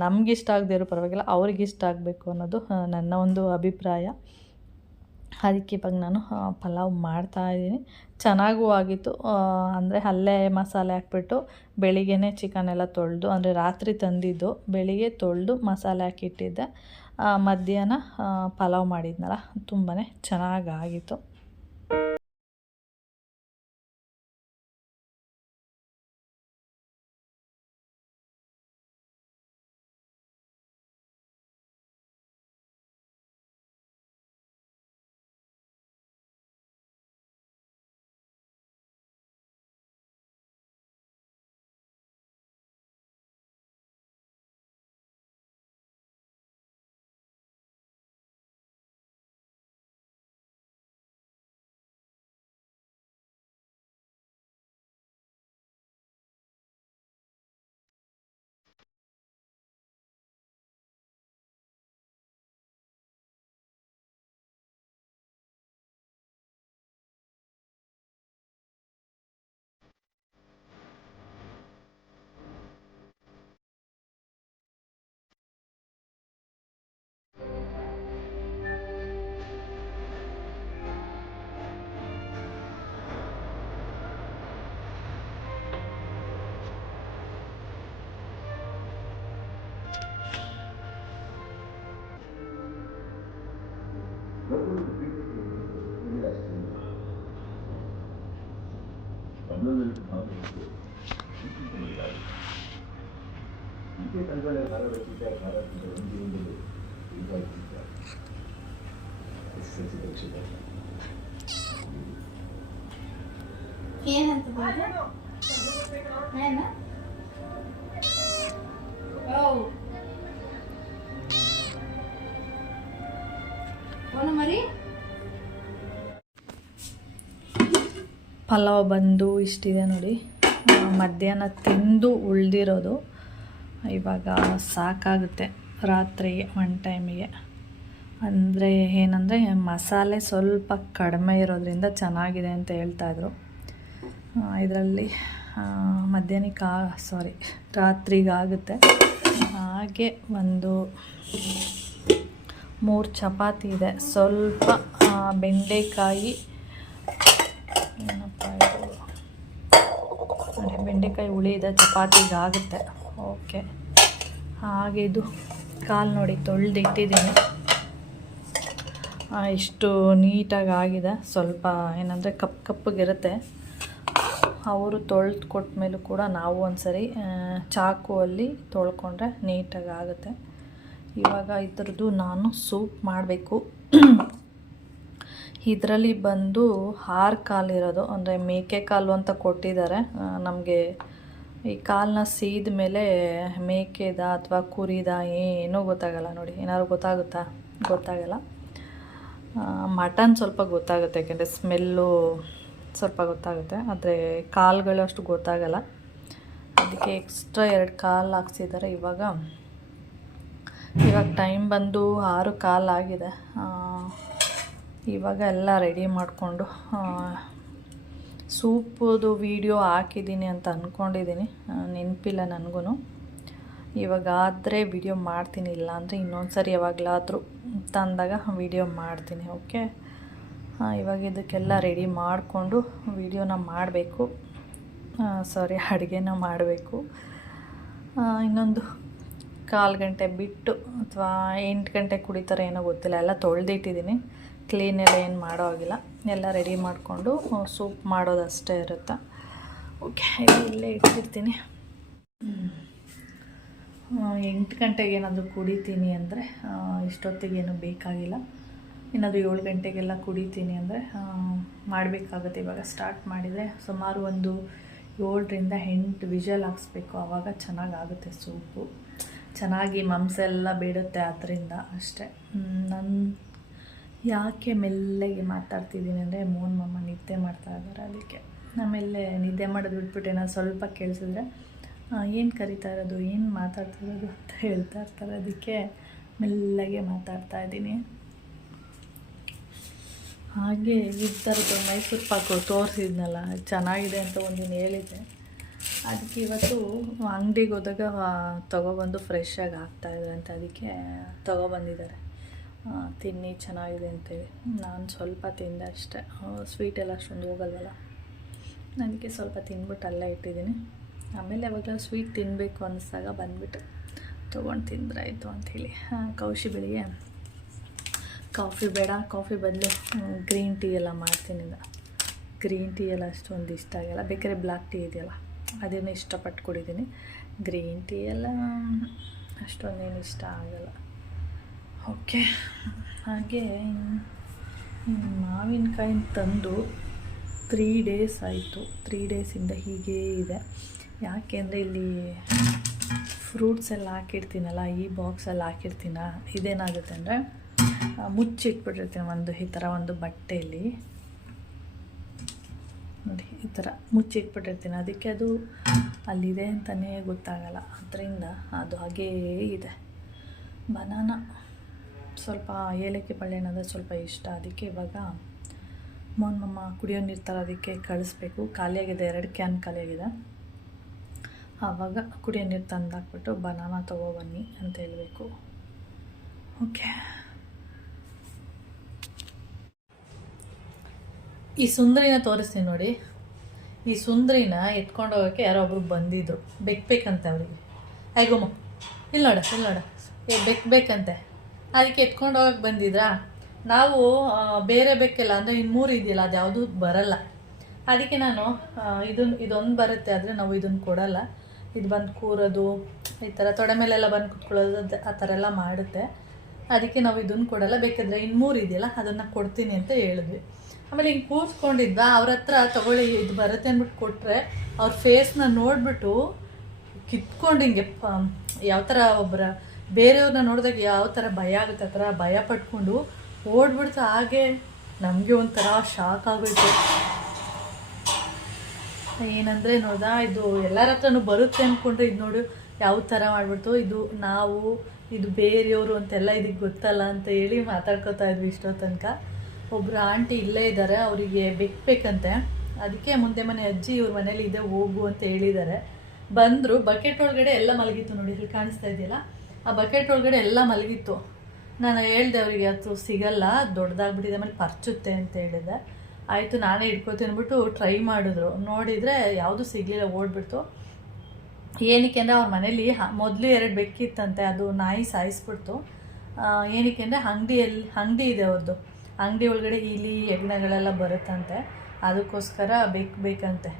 ನಮಗಿಷ್ಟ ಆಗದೆ ಇರೋ ಪರವಾಗಿಲ್ಲ, ಅವ್ರಿಗಿಷ್ಟ ಆಗಬೇಕು ಅನ್ನೋದು ನನ್ನ ಒಂದು ಅಭಿಪ್ರಾಯ. ಅದಕ್ಕೆ ಇವಾಗ ನಾನು ಪಲಾವ್ ಮಾಡ್ತಾಯಿದ್ದೀನಿ. ಚೆನ್ನಾಗೂ ಆಗಿತ್ತು. ಅಂದರೆ ಅಲ್ಲೇ ಮಸಾಲೆ ಹಾಕ್ಬಿಟ್ಟು ಬೆಳಿಗ್ಗೆನೇ ಚಿಕನ್ ಎಲ್ಲ ತೊಳೆದು, ಅಂದರೆ ರಾತ್ರಿ ತಂದಿದ್ದು ಬೆಳಿಗ್ಗೆ ತೊಳೆದು ಮಸಾಲೆ ಹಾಕಿಟ್ಟಿದ್ದೆ. ಮಧ್ಯಾಹ್ನ ಪಲಾವ್ ಮಾಡಿದ್ನಲ್ಲ, ತುಂಬಾ ಚೆನ್ನಾಗಾಗಿತ್ತು. ಪಲಾವ್ ಬಂದು ಇಷ್ಟಿದೆ ನೋಡಿ. ಮಧ್ಯಾಹ್ನ ತಿಂದು ಉಳಿದಿರೋದು ಇವಾಗ ಸಾಕಾಗುತ್ತೆ ರಾತ್ರಿಗೆ ಒನ್ ಟೈಮಿಗೆ. ಅಂದರೆ ಏನಂದರೆ ಮಸಾಲೆ ಸ್ವಲ್ಪ ಕಡಿಮೆ ಇರೋದ್ರಿಂದ ಚೆನ್ನಾಗಿದೆ ಅಂತ ಹೇಳ್ತಾಯಿದ್ರು. ಇದರಲ್ಲಿ ರಾತ್ರಿಗಾಗುತ್ತೆ. ಹಾಗೆ ಒಂದು 3 ಚಪಾತಿ ಇದೆ. ಸ್ವಲ್ಪ ಬೆಂಡೆಕಾಯಿ, ಬೆಂಡೆಕಾಯಿ ಹುಳಿ ಇದೆ, ಚಪಾತಿಗಾಗುತ್ತೆ. ಓಕೆ. ಹಾಗೆ ಇದು ಕಾಲು ನೋಡಿ ತೊಳೆದಿಟ್ಟಿದ್ದೀನಿ. ಇಷ್ಟು ನೀಟಾಗಿ ಆಗಿದೆ. ಸ್ವಲ್ಪ ಏನಂದರೆ ಕಪ್ಪಗಿರುತ್ತೆ. ಅವರು ತೊಳೆದು ಕೊಟ್ಟ ಮೇಲೂ ಕೂಡ ನಾವು ಒಂದ್ಸರಿ ಚಾಕುವಲ್ಲಿ ತೊಳ್ಕೊಂಡ್ರೆ ನೀಟಾಗಿ ಆಗುತ್ತೆ. ಇವಾಗ ಇದ್ರದ್ದು ನಾನು ಸೂಪ್ ಮಾಡಬೇಕು. ಇದರಲ್ಲಿ ಬಂದು 6 ಕಾಲಿರೋದು, ಅಂದರೆ ಮೇಕೆ ಕಾಲು ಅಂತ ಕೊಟ್ಟಿದ್ದಾರೆ ನಮಗೆ. ಈ ಕಾಲನ್ನ ಸೀದ ಮೇಲೆ ಮೇಕೆದ ಅಥವಾ ಕುರಿದ ಏನೂ ಗೊತ್ತಾಗಲ್ಲ ನೋಡಿ. ಏನಾದ್ರು ಗೊತ್ತಾಗಲ್ಲ. ಮಟನ್ ಸ್ವಲ್ಪ ಗೊತ್ತಾಗುತ್ತೆ, ಯಾಕೆಂದರೆ ಸ್ಮೆಲ್ಲು ಸ್ವಲ್ಪ ಗೊತ್ತಾಗುತ್ತೆ. ಆದರೆ ಕಾಲುಗಳು ಅಷ್ಟು ಗೊತ್ತಾಗಲ್ಲ. ಅದಕ್ಕೆ ಎಕ್ಸ್ಟ್ರಾ 2 ಕಾಲು ಹಾಕ್ಸಿದ್ದಾರೆ. ಇವಾಗ ಟೈಮ್ ಬಂದು 6 ಕಾಲು ಆಗಿದೆ. ಇವಾಗ ಎಲ್ಲ ರೆಡಿ ಮಾಡಿಕೊಂಡು ಸೂಪದು ವೀಡಿಯೋ ಹಾಕಿದ್ದೀನಿ ಅಂತ ಅಂದ್ಕೊಂಡಿದ್ದೀನಿ. ನೆನಪಿಲ್ಲ ನನಗೂ. ಇವಾಗ ಆದರೆ ವಿಡಿಯೋ ಮಾಡ್ತೀನಿ, ಇಲ್ಲ ಅಂದರೆ ಇನ್ನೊಂದು ಸರಿ ಯಾವಾಗಲಾದರೂ ತಂದಾಗ ವಿಡಿಯೋ ಮಾಡ್ತೀನಿ. ಓಕೆ. ಇವಾಗ ಇದಕ್ಕೆಲ್ಲ ರೆಡಿ ಮಾಡಿಕೊಂಡು ವಿಡಿಯೋನ ಮಾಡಬೇಕು. ಅಡುಗೆನ ಮಾಡಬೇಕು. ಇನ್ನೊಂದು 1/4 ಗಂಟೆ ಬಿಟ್ಟು ಅಥವಾ 8 ಗಂಟೆ ಕುಡಿತಾರೆ ಏನೋ ಗೊತ್ತಿಲ್ಲ. ಎಲ್ಲ ತೊಳೆದಿಟ್ಟಿದ್ದೀನಿ. ಕ್ಲೀನ್ ಎಲ್ಲ ಏನು ಮಾಡೋ ಆಗಿಲ್ಲ. ಎಲ್ಲ ರೆಡಿ ಮಾಡಿಕೊಂಡು ಸೂಪ್ ಮಾಡೋದಷ್ಟೇ ಇರುತ್ತೆ. ಓಕೆ. ಇಲ್ಲೇ ಇಟ್ಟಿರ್ತೀನಿ. 8 ಗಂಟೆಗೆ ಏನಾದರೂ ಕುಡಿತೀನಿ ಅಂದರೆ ಇಷ್ಟೊತ್ತಿಗೇನು ಬೇಕಾಗಿಲ್ಲ. ಏನಾದರೂ 7 ಗಂಟೆಗೆಲ್ಲ ಕುಡಿತೀನಿ ಅಂದರೆ ಮಾಡಬೇಕಾಗುತ್ತೆ. ಇವಾಗ ಸ್ಟಾರ್ಟ್ ಮಾಡಿದರೆ ಸುಮಾರು ಒಂದು 7ರಿಂದ 8 ವಿಷಲ್ ಹಾಕ್ಸ್ಬೇಕು. ಆವಾಗ ಚೆನ್ನಾಗಾಗುತ್ತೆ ಸೂಪು. ಚೆನ್ನಾಗಿ ಮಾಂಸ ಎಲ್ಲ ಬೇಡುತ್ತೆ. ಆದ್ದರಿಂದ ಅಷ್ಟೇ. ಯಾಕೆ ಮೆಲ್ಲಗೆ ಮಾತಾಡ್ತಿದ್ದೀನಿ ಅಂದರೆ ಮೋಹನ್ ಮಾಮ ನಿದ್ದೆ ಮಾಡ್ತಾ ಇದ್ದಾರೆ, ಅದಕ್ಕೆ ಆಮೇಲೆ ನಿದ್ದೆ ಮಾಡೋದು ಬಿಟ್ಬಿಟ್ಟು ನಾನು ಸ್ವಲ್ಪ ಕೇಳಿಸಿದ್ರೆ ಏನು ಕರಿತಾ ಇರೋದು, ಏನು ಮಾತಾಡ್ತಿರೋದು ಅಂತ ಹೇಳ್ತಾ ಇರ್ತಾರೆ, ಅದಕ್ಕೆ ಮೆಲ್ಲಗೆ ಮಾತಾಡ್ತಾ ಇದ್ದೀನಿ. ಹಾಗೆ ಈ ಥರದ್ದು ಮೈಸೂರು ಪಾಕು ತೋರಿಸಿದ್ನಲ್ಲ, ಚೆನ್ನಾಗಿದೆ ಅಂತ ಒಂದಿನ ಹೇಳಿದ್ದೆ. ಅದಕ್ಕೆ ಇವತ್ತು ಅಂಗಡಿಗೆ ಹೋದಾಗ ತೊಗೊಬಂದು ಫ್ರೆಶ್ಶಾಗಿ ಹಾಕ್ತಾಯಿದ್ದಾರೆ ಅಂತ, ಅದಕ್ಕೆ ತೊಗೊಬಂದಿದ್ದಾರೆ. ತಿನ್ನಿ ಚೆನ್ನಾಗಿದೆ ಅಂತೇಳಿ. ನಾನು ಸ್ವಲ್ಪ ತಿಂದೆ ಅಷ್ಟೇ, ಸ್ವೀಟೆಲ್ಲ ಅಷ್ಟೊಂದು ಹೋಗಲ್ವಲ್ಲ, ಅದಕ್ಕೆ ಸ್ವಲ್ಪ ತಿಂದ್ಬಿಟ್ಟು ಅಲ್ಲೇ ಇಟ್ಟಿದ್ದೀನಿ. ಆಮೇಲೆ ಯಾವಾಗಲೂ ಸ್ವೀಟ್ ತಿನ್ನಬೇಕು ಅನ್ನಿಸ್ದಾಗ ಬಂದುಬಿಟ್ಟು ತೊಗೊಂಡು ತಿಂದ್ರಾಯಿತು ಅಂಥೇಳಿ. ಕೌಶಿ ಬೆಳಿಗ್ಗೆ ಕಾಫಿ ಬೇಡ, ಕಾಫಿ ಬದಲು ಗ್ರೀನ್ ಟೀ ಎಲ್ಲ ಮಾಡ್ತೀನಿ. ಗ್ರೀನ್ ಟೀ ಎಲ್ಲ ಅಷ್ಟೊಂದು ಇಷ್ಟ ಆಗಲ್ಲ, ಬೇಕಾದ್ರೆ ಬ್ಲ್ಯಾಕ್ ಟೀ ಇದೆಯಲ್ಲ ಅದನ್ನು ಇಷ್ಟಪಟ್ಟು ಕುಡಿತೀನಿ. ಗ್ರೀನ್ ಟೀ ಎಲ್ಲ ಅಷ್ಟೊಂದೇನು ಇಷ್ಟ ಆಗಲ್ಲ. ಓಕೆ, ಹಾಗೆ ಮಾವಿನಕಾಯಿನ ತಂದು 3 ಡೇಸ್ ಆಯಿತು. 3 ಡೇಸಿಂದ ಹೀಗೇ ಇದೆ. ಯಾಕೆ ಅಂದರೆ ಇಲ್ಲಿ ಫ್ರೂಟ್ಸ್ ಎಲ್ಲ ಹಾಕಿರ್ತೀನಲ್ಲ, ಈ ಬಾಕ್ಸಲ್ಲಿ ಹಾಕಿರ್ತೀನ, ಇದೇನಾಗುತ್ತೆ ಅಂದರೆ ಮುಚ್ಚಿಟ್ಬಿಟ್ಟಿರ್ತೀನಿ ಒಂದು ಈ ಥರ ಒಂದು ಬಟ್ಟೆಯಲ್ಲಿ ನೋಡಿ, ಈ ಥರ ಮುಚ್ಚಿಟ್ಬಿಟ್ಟಿರ್ತೀನಿ. ಅದಕ್ಕೆ ಅದು ಅಲ್ಲಿದೆ ಅಂತಲೇ ಗೊತ್ತಾಗಲ್ಲ, ಅದರಿಂದ ಅದು ಹಾಗೇ ಇದೆ. ಬನಾನ ಸ್ವಲ್ಪ ಏಲಕ್ಕಿ ಪಳ್ಳೆನಂದರೆ ಸ್ವಲ್ಪ ಇಷ್ಟ, ಅದಕ್ಕೆ ಇವಾಗ ಮೋಹನ್ ಮಾಮ ಕುಡಿಯೋ ನೀರು ತರೋದಕ್ಕೆ ಕಳಿಸ್ಬೇಕು. ಖಾಲಿಯಾಗಿದೆ, 2 ಕ್ಯಾನ್ ಖಾಲಿಯಾಗಿದೆ. ಆವಾಗ ಕುಡಿಯೋ ನೀರು ತಂದಾಕ್ಬಿಟ್ಟು ಬನಾನ ತೊಗೊಬನ್ನಿ ಅಂತ ಹೇಳಬೇಕು. ಓಕೆ, ಈ ಸುಂದರಿನ ತೋರಿಸ್ತೀನಿ ನೋಡಿ. ಈ ಸುಂದರಿನ ಎತ್ಕೊಂಡು ಹೋಗೋಕ್ಕೆ ಯಾರೋ ಒಬ್ರು ಬಂದಿದ್ರು, ಬೇಕಂತೆ ಅವರಿಗೆ. ಆಯ್ಗೊಮ್ಮ ಇಲ್ಲಿ ನೋಡ ಬೇಕಂತೆ, ಅದಕ್ಕೆ ಎತ್ಕೊಂಡು ಹೋಗಕ್ಕೆ ಬಂದಿದ್ರಾ. ನಾವು ಬೇರೆ ಬೇಕೆಲ್ಲ ಅಂದರೆ ಇನ್ನು 3 ಇದೆಯಲ್ಲ, ಅದು ಯಾವುದೂ ಬರಲ್ಲ. ಅದಕ್ಕೆ ನಾನು ಇದೊಂದು ಬರುತ್ತೆ, ಆದರೆ ನಾವು ಇದನ್ನು ಕೊಡಲ್ಲ. ಇದು ಬಂದು ಕೂರೋದು, ಈ ಥರ ತೊಡೆ ಮೇಲೆಲ್ಲ ಬಂದು ಕುತ್ಕೊಳ್ಳೋದು, ಆ ಥರ ಎಲ್ಲ ಮಾಡುತ್ತೆ. ಅದಕ್ಕೆ ನಾವು ಇದನ್ನು ಕೊಡಲ್ಲ. ಬೇಕಾದರೆ ಇನ್ನು 3 ಇದೆಯಲ್ಲ ಅದನ್ನು ಕೊಡ್ತೀನಿ ಅಂತ ಹೇಳಿದ್ವಿ. ಆಮೇಲೆ ಹಿಂಗೆ ಕೂರಿಸ್ಕೊಂಡಿದ್ದ, ಅವ್ರ ಹತ್ರ ತೊಗೊಳ್ಳಿ ಇದು ಬರುತ್ತೆ ಅಂದ್ಬಿಟ್ಟು ಕೊಟ್ಟರೆ ಅವ್ರ ಫೇಸ್ನ ನೋಡಿಬಿಟ್ಟು ಕಿತ್ಕೊಂಡು ಹಿಂಗೆ ಯಾವ ಥರ ಬೇರೆಯವ್ರನ್ನ ನೋಡಿದಾಗ ಯಾವ ಥರ ಭಯ ಆಗುತ್ತೆ ಆ ಥರ ಭಯ ಪಟ್ಕೊಂಡು ಓಡ್ಬಿಡ್ತು. ಹಾಗೆ ನಮಗೆ ಒಂಥರ ಶಾಕ್ ಆಗೋಯ್ತು. ಏನಂದರೆ ನೋಡ್ದಾ, ಇದು ಎಲ್ಲರ ಹತ್ರನೂ ಬರುತ್ತೆ ಅಂದ್ಕೊಂಡ್ರೆ ಇದು ನೋಡು ಯಾವ ಥರ ಮಾಡಿಬಿಡ್ತು. ಇದು ಬೇರೆಯವರು ಅಂತೆಲ್ಲ ಇದಕ್ಕೆ ಗೊತ್ತಲ್ಲ ಅಂತ ಹೇಳಿ ಮಾತಾಡ್ಕೋತಾ ಇದ್ವಿ ಇಷ್ಟೋ ತನಕ. ಒಬ್ಬರು ಆಂಟಿ ಇಲ್ಲೇ ಇದ್ದಾರೆ, ಅವರಿಗೆ ಬೇಕಂತೆ. ಅದಕ್ಕೆ ಮುಂದೆ ಮನೆ ಅಜ್ಜಿ ಇವ್ರ ಮನೇಲಿ ಇದೆ, ಹೋಗು ಅಂತ ಹೇಳಿದ್ದಾರೆ. ಬಂದರು, ಬಕೆಟ್ ಒಳಗಡೆ ಎಲ್ಲ ಮಲಗಿತ್ತು ನೋಡಿ, ಇಲ್ಲಿ ಕಾಣಿಸ್ತಾ ಇದೆಯಲ್ಲ, ಆ ಬಕೆಟ್ ಒಳಗಡೆ ಎಲ್ಲ ಮಲಗಿತ್ತು. ನಾನು ಹೇಳಿದೆ ಅವರಿಗೆ ಅದು ಸಿಗಲ್ಲ, ದೊಡ್ಡದಾಗ್ಬಿಟ್ಟಿದೆ, ಆಮೇಲೆ ಪರ್ಚುತ್ತೆ ಅಂತ ಹೇಳಿದೆ. ಆಯಿತು ನಾನೇ ಇಟ್ಕೋತೀನಿ ಅಂದ್ಬಿಟ್ಟು ಟ್ರೈ ಮಾಡಿದ್ರು, ನೋಡಿದರೆ ಯಾವುದೂ ಸಿಗಲಿಲ್ಲ, ಓಡ್ಬಿಡ್ತು. ಏನಕ್ಕೆ ಅಂದರೆ ಅವ್ರ ಮನೇಲಿ ಮೊದಲು 2 ಬೆಕ್ಕಿತ್ತಂತೆ, ಅದು ನಾಯಿ ಸಾಯಿಸ್ಬಿಡ್ತು. ಏನಕ್ಕೆ ಅಂದರೆ ಅಂಗಡಿ ಇದೆ ಅವ್ರದ್ದು, ಅಂಗಡಿ ಒಳಗಡೆ ಇಲಿ ಹೆಗ್ಣಗಳೆಲ್ಲ ಬರುತ್ತಂತೆ, ಅದಕ್ಕೋಸ್ಕರ ಬೇಕಂತೆ.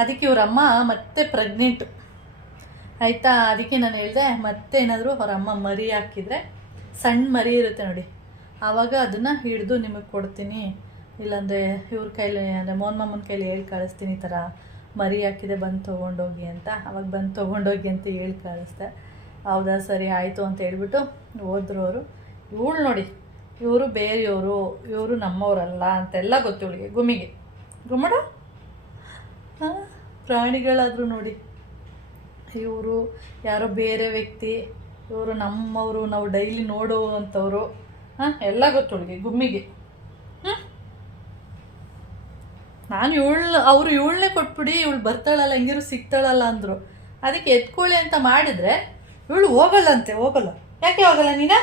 ಅದಕ್ಕೆ ಇವರಮ್ಮ ಮತ್ತೆ ಪ್ರೆಗ್ನೆಂಟು ಆಯಿತಾ. ಅದಕ್ಕೆ ನಾನು ಹೇಳಿದೆ, ಮತ್ತೆ ಏನಾದರೂ ಅವರಮ್ಮ ಮರಿ ಹಾಕಿದರೆ, ಸಣ್ಣ ಮರಿ ಇರುತ್ತೆ ನೋಡಿ, ಆವಾಗ ಅದನ್ನು ಹಿಡಿದು ನಿಮಗೆ ಕೊಡ್ತೀನಿ, ಇಲ್ಲಾಂದರೆ ಇವ್ರ ಕೈಲಿ ಅಂದರೆ ಮೋಹನ್ ಮಾಮನ ಕೈಲಿ ಹೇಳಿ ಕಳಿಸ್ತೀನಿ, ಈ ಥರ ಮರಿ ಹಾಕಿದೆ ಬಂದು ತೊಗೊಂಡೋಗಿ ಅಂತ. ಅವಾಗ ಬಂದು ತೊಗೊಂಡೋಗಿ ಅಂತ ಹೇಳಿ ಕಳಿಸ್ದೆ. ಹೌದಾ ಸರಿ ಆಯಿತು ಅಂತ ಹೇಳ್ಬಿಟ್ಟು ಹೋದ್ರು ಅವರು. ಇವಳು ನೋಡಿ, ಇವರು ಬೇರೆಯವರು, ಇವರು ನಮ್ಮವರಲ್ಲ ಅಂತೆಲ್ಲ ಗೊತ್ತು ಇವಳಿಗೆ. ಗುಮ್ಮಡ ಪ್ರಾಣಿಗಳಾದರೂ ನೋಡಿ, ಇವರು ಯಾರೋ ಬೇರೆ ವ್ಯಕ್ತಿ, ಇವರು ನಮ್ಮವರು, ನಾವು ಡೈಲಿ ನೋಡುವಂಥವ್ರು, ಎಲ್ಲ ಗೊತ್ತು ಇವಳಿಗೆ ಗುಮ್ಮಿಗೆ. ನಾನು ಅವರು ಇವಳನ್ನೇ ಕೊಟ್ಬಿಡಿ, ಇವಳು ಬರ್ತಾಳಲ್ಲ ಹೆಂಗಿರು ಸಿಗ್ತಾಳಲ್ಲ ಅಂದರು. ಅದಕ್ಕೆ ಎತ್ಕೊಳ್ಳಿ ಅಂತ ಮಾಡಿದರೆ ಇವಳು ಹೋಗಲ್ಲ. ಯಾಕೆ ಹೋಗಲ್ಲ ನೀನು?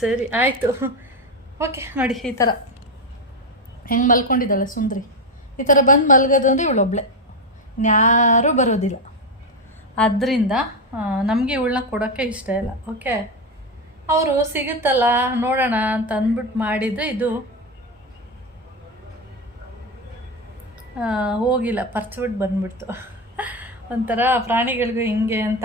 ಸರಿ ಆಯಿತು. ಓಕೆ ನೋಡಿ, ಈ ಥರ ಹೆಂಗೆ ಮಲ್ಕೊಂಡಿದ್ದಾಳೆ ಸುಂದ್ರಿ. ಈ ಥರ ಬಂದು ಮಲ್ಗೋದಂದ್ರೆ ಇವಳೊಬ್ಳೆ, ಇನ್ಯಾರೂ ಬರೋದಿಲ್ಲ. ಆದ್ದರಿಂದ ನಮಗೆ ಇವಳನ್ನ ಕೊಡೋಕ್ಕೆ ಇಷ್ಟ ಇಲ್ಲ. ಓಕೆ, ಅವರು ಸಿಗುತ್ತಲ್ಲ ನೋಡೋಣ ಅಂತ ಅಂದ್ಬಿಟ್ಟು ಮಾಡಿದರೆ ಇದು ಹೋಗಿಲ್ಲ, ಪರ್ಚ್ಬಿಟ್ಟು ಬಂದ್ಬಿಡ್ತು. ಒಂಥರ ಪ್ರಾಣಿಗಳಿಗೂ ಹಿಂಗೆ ಅಂತ.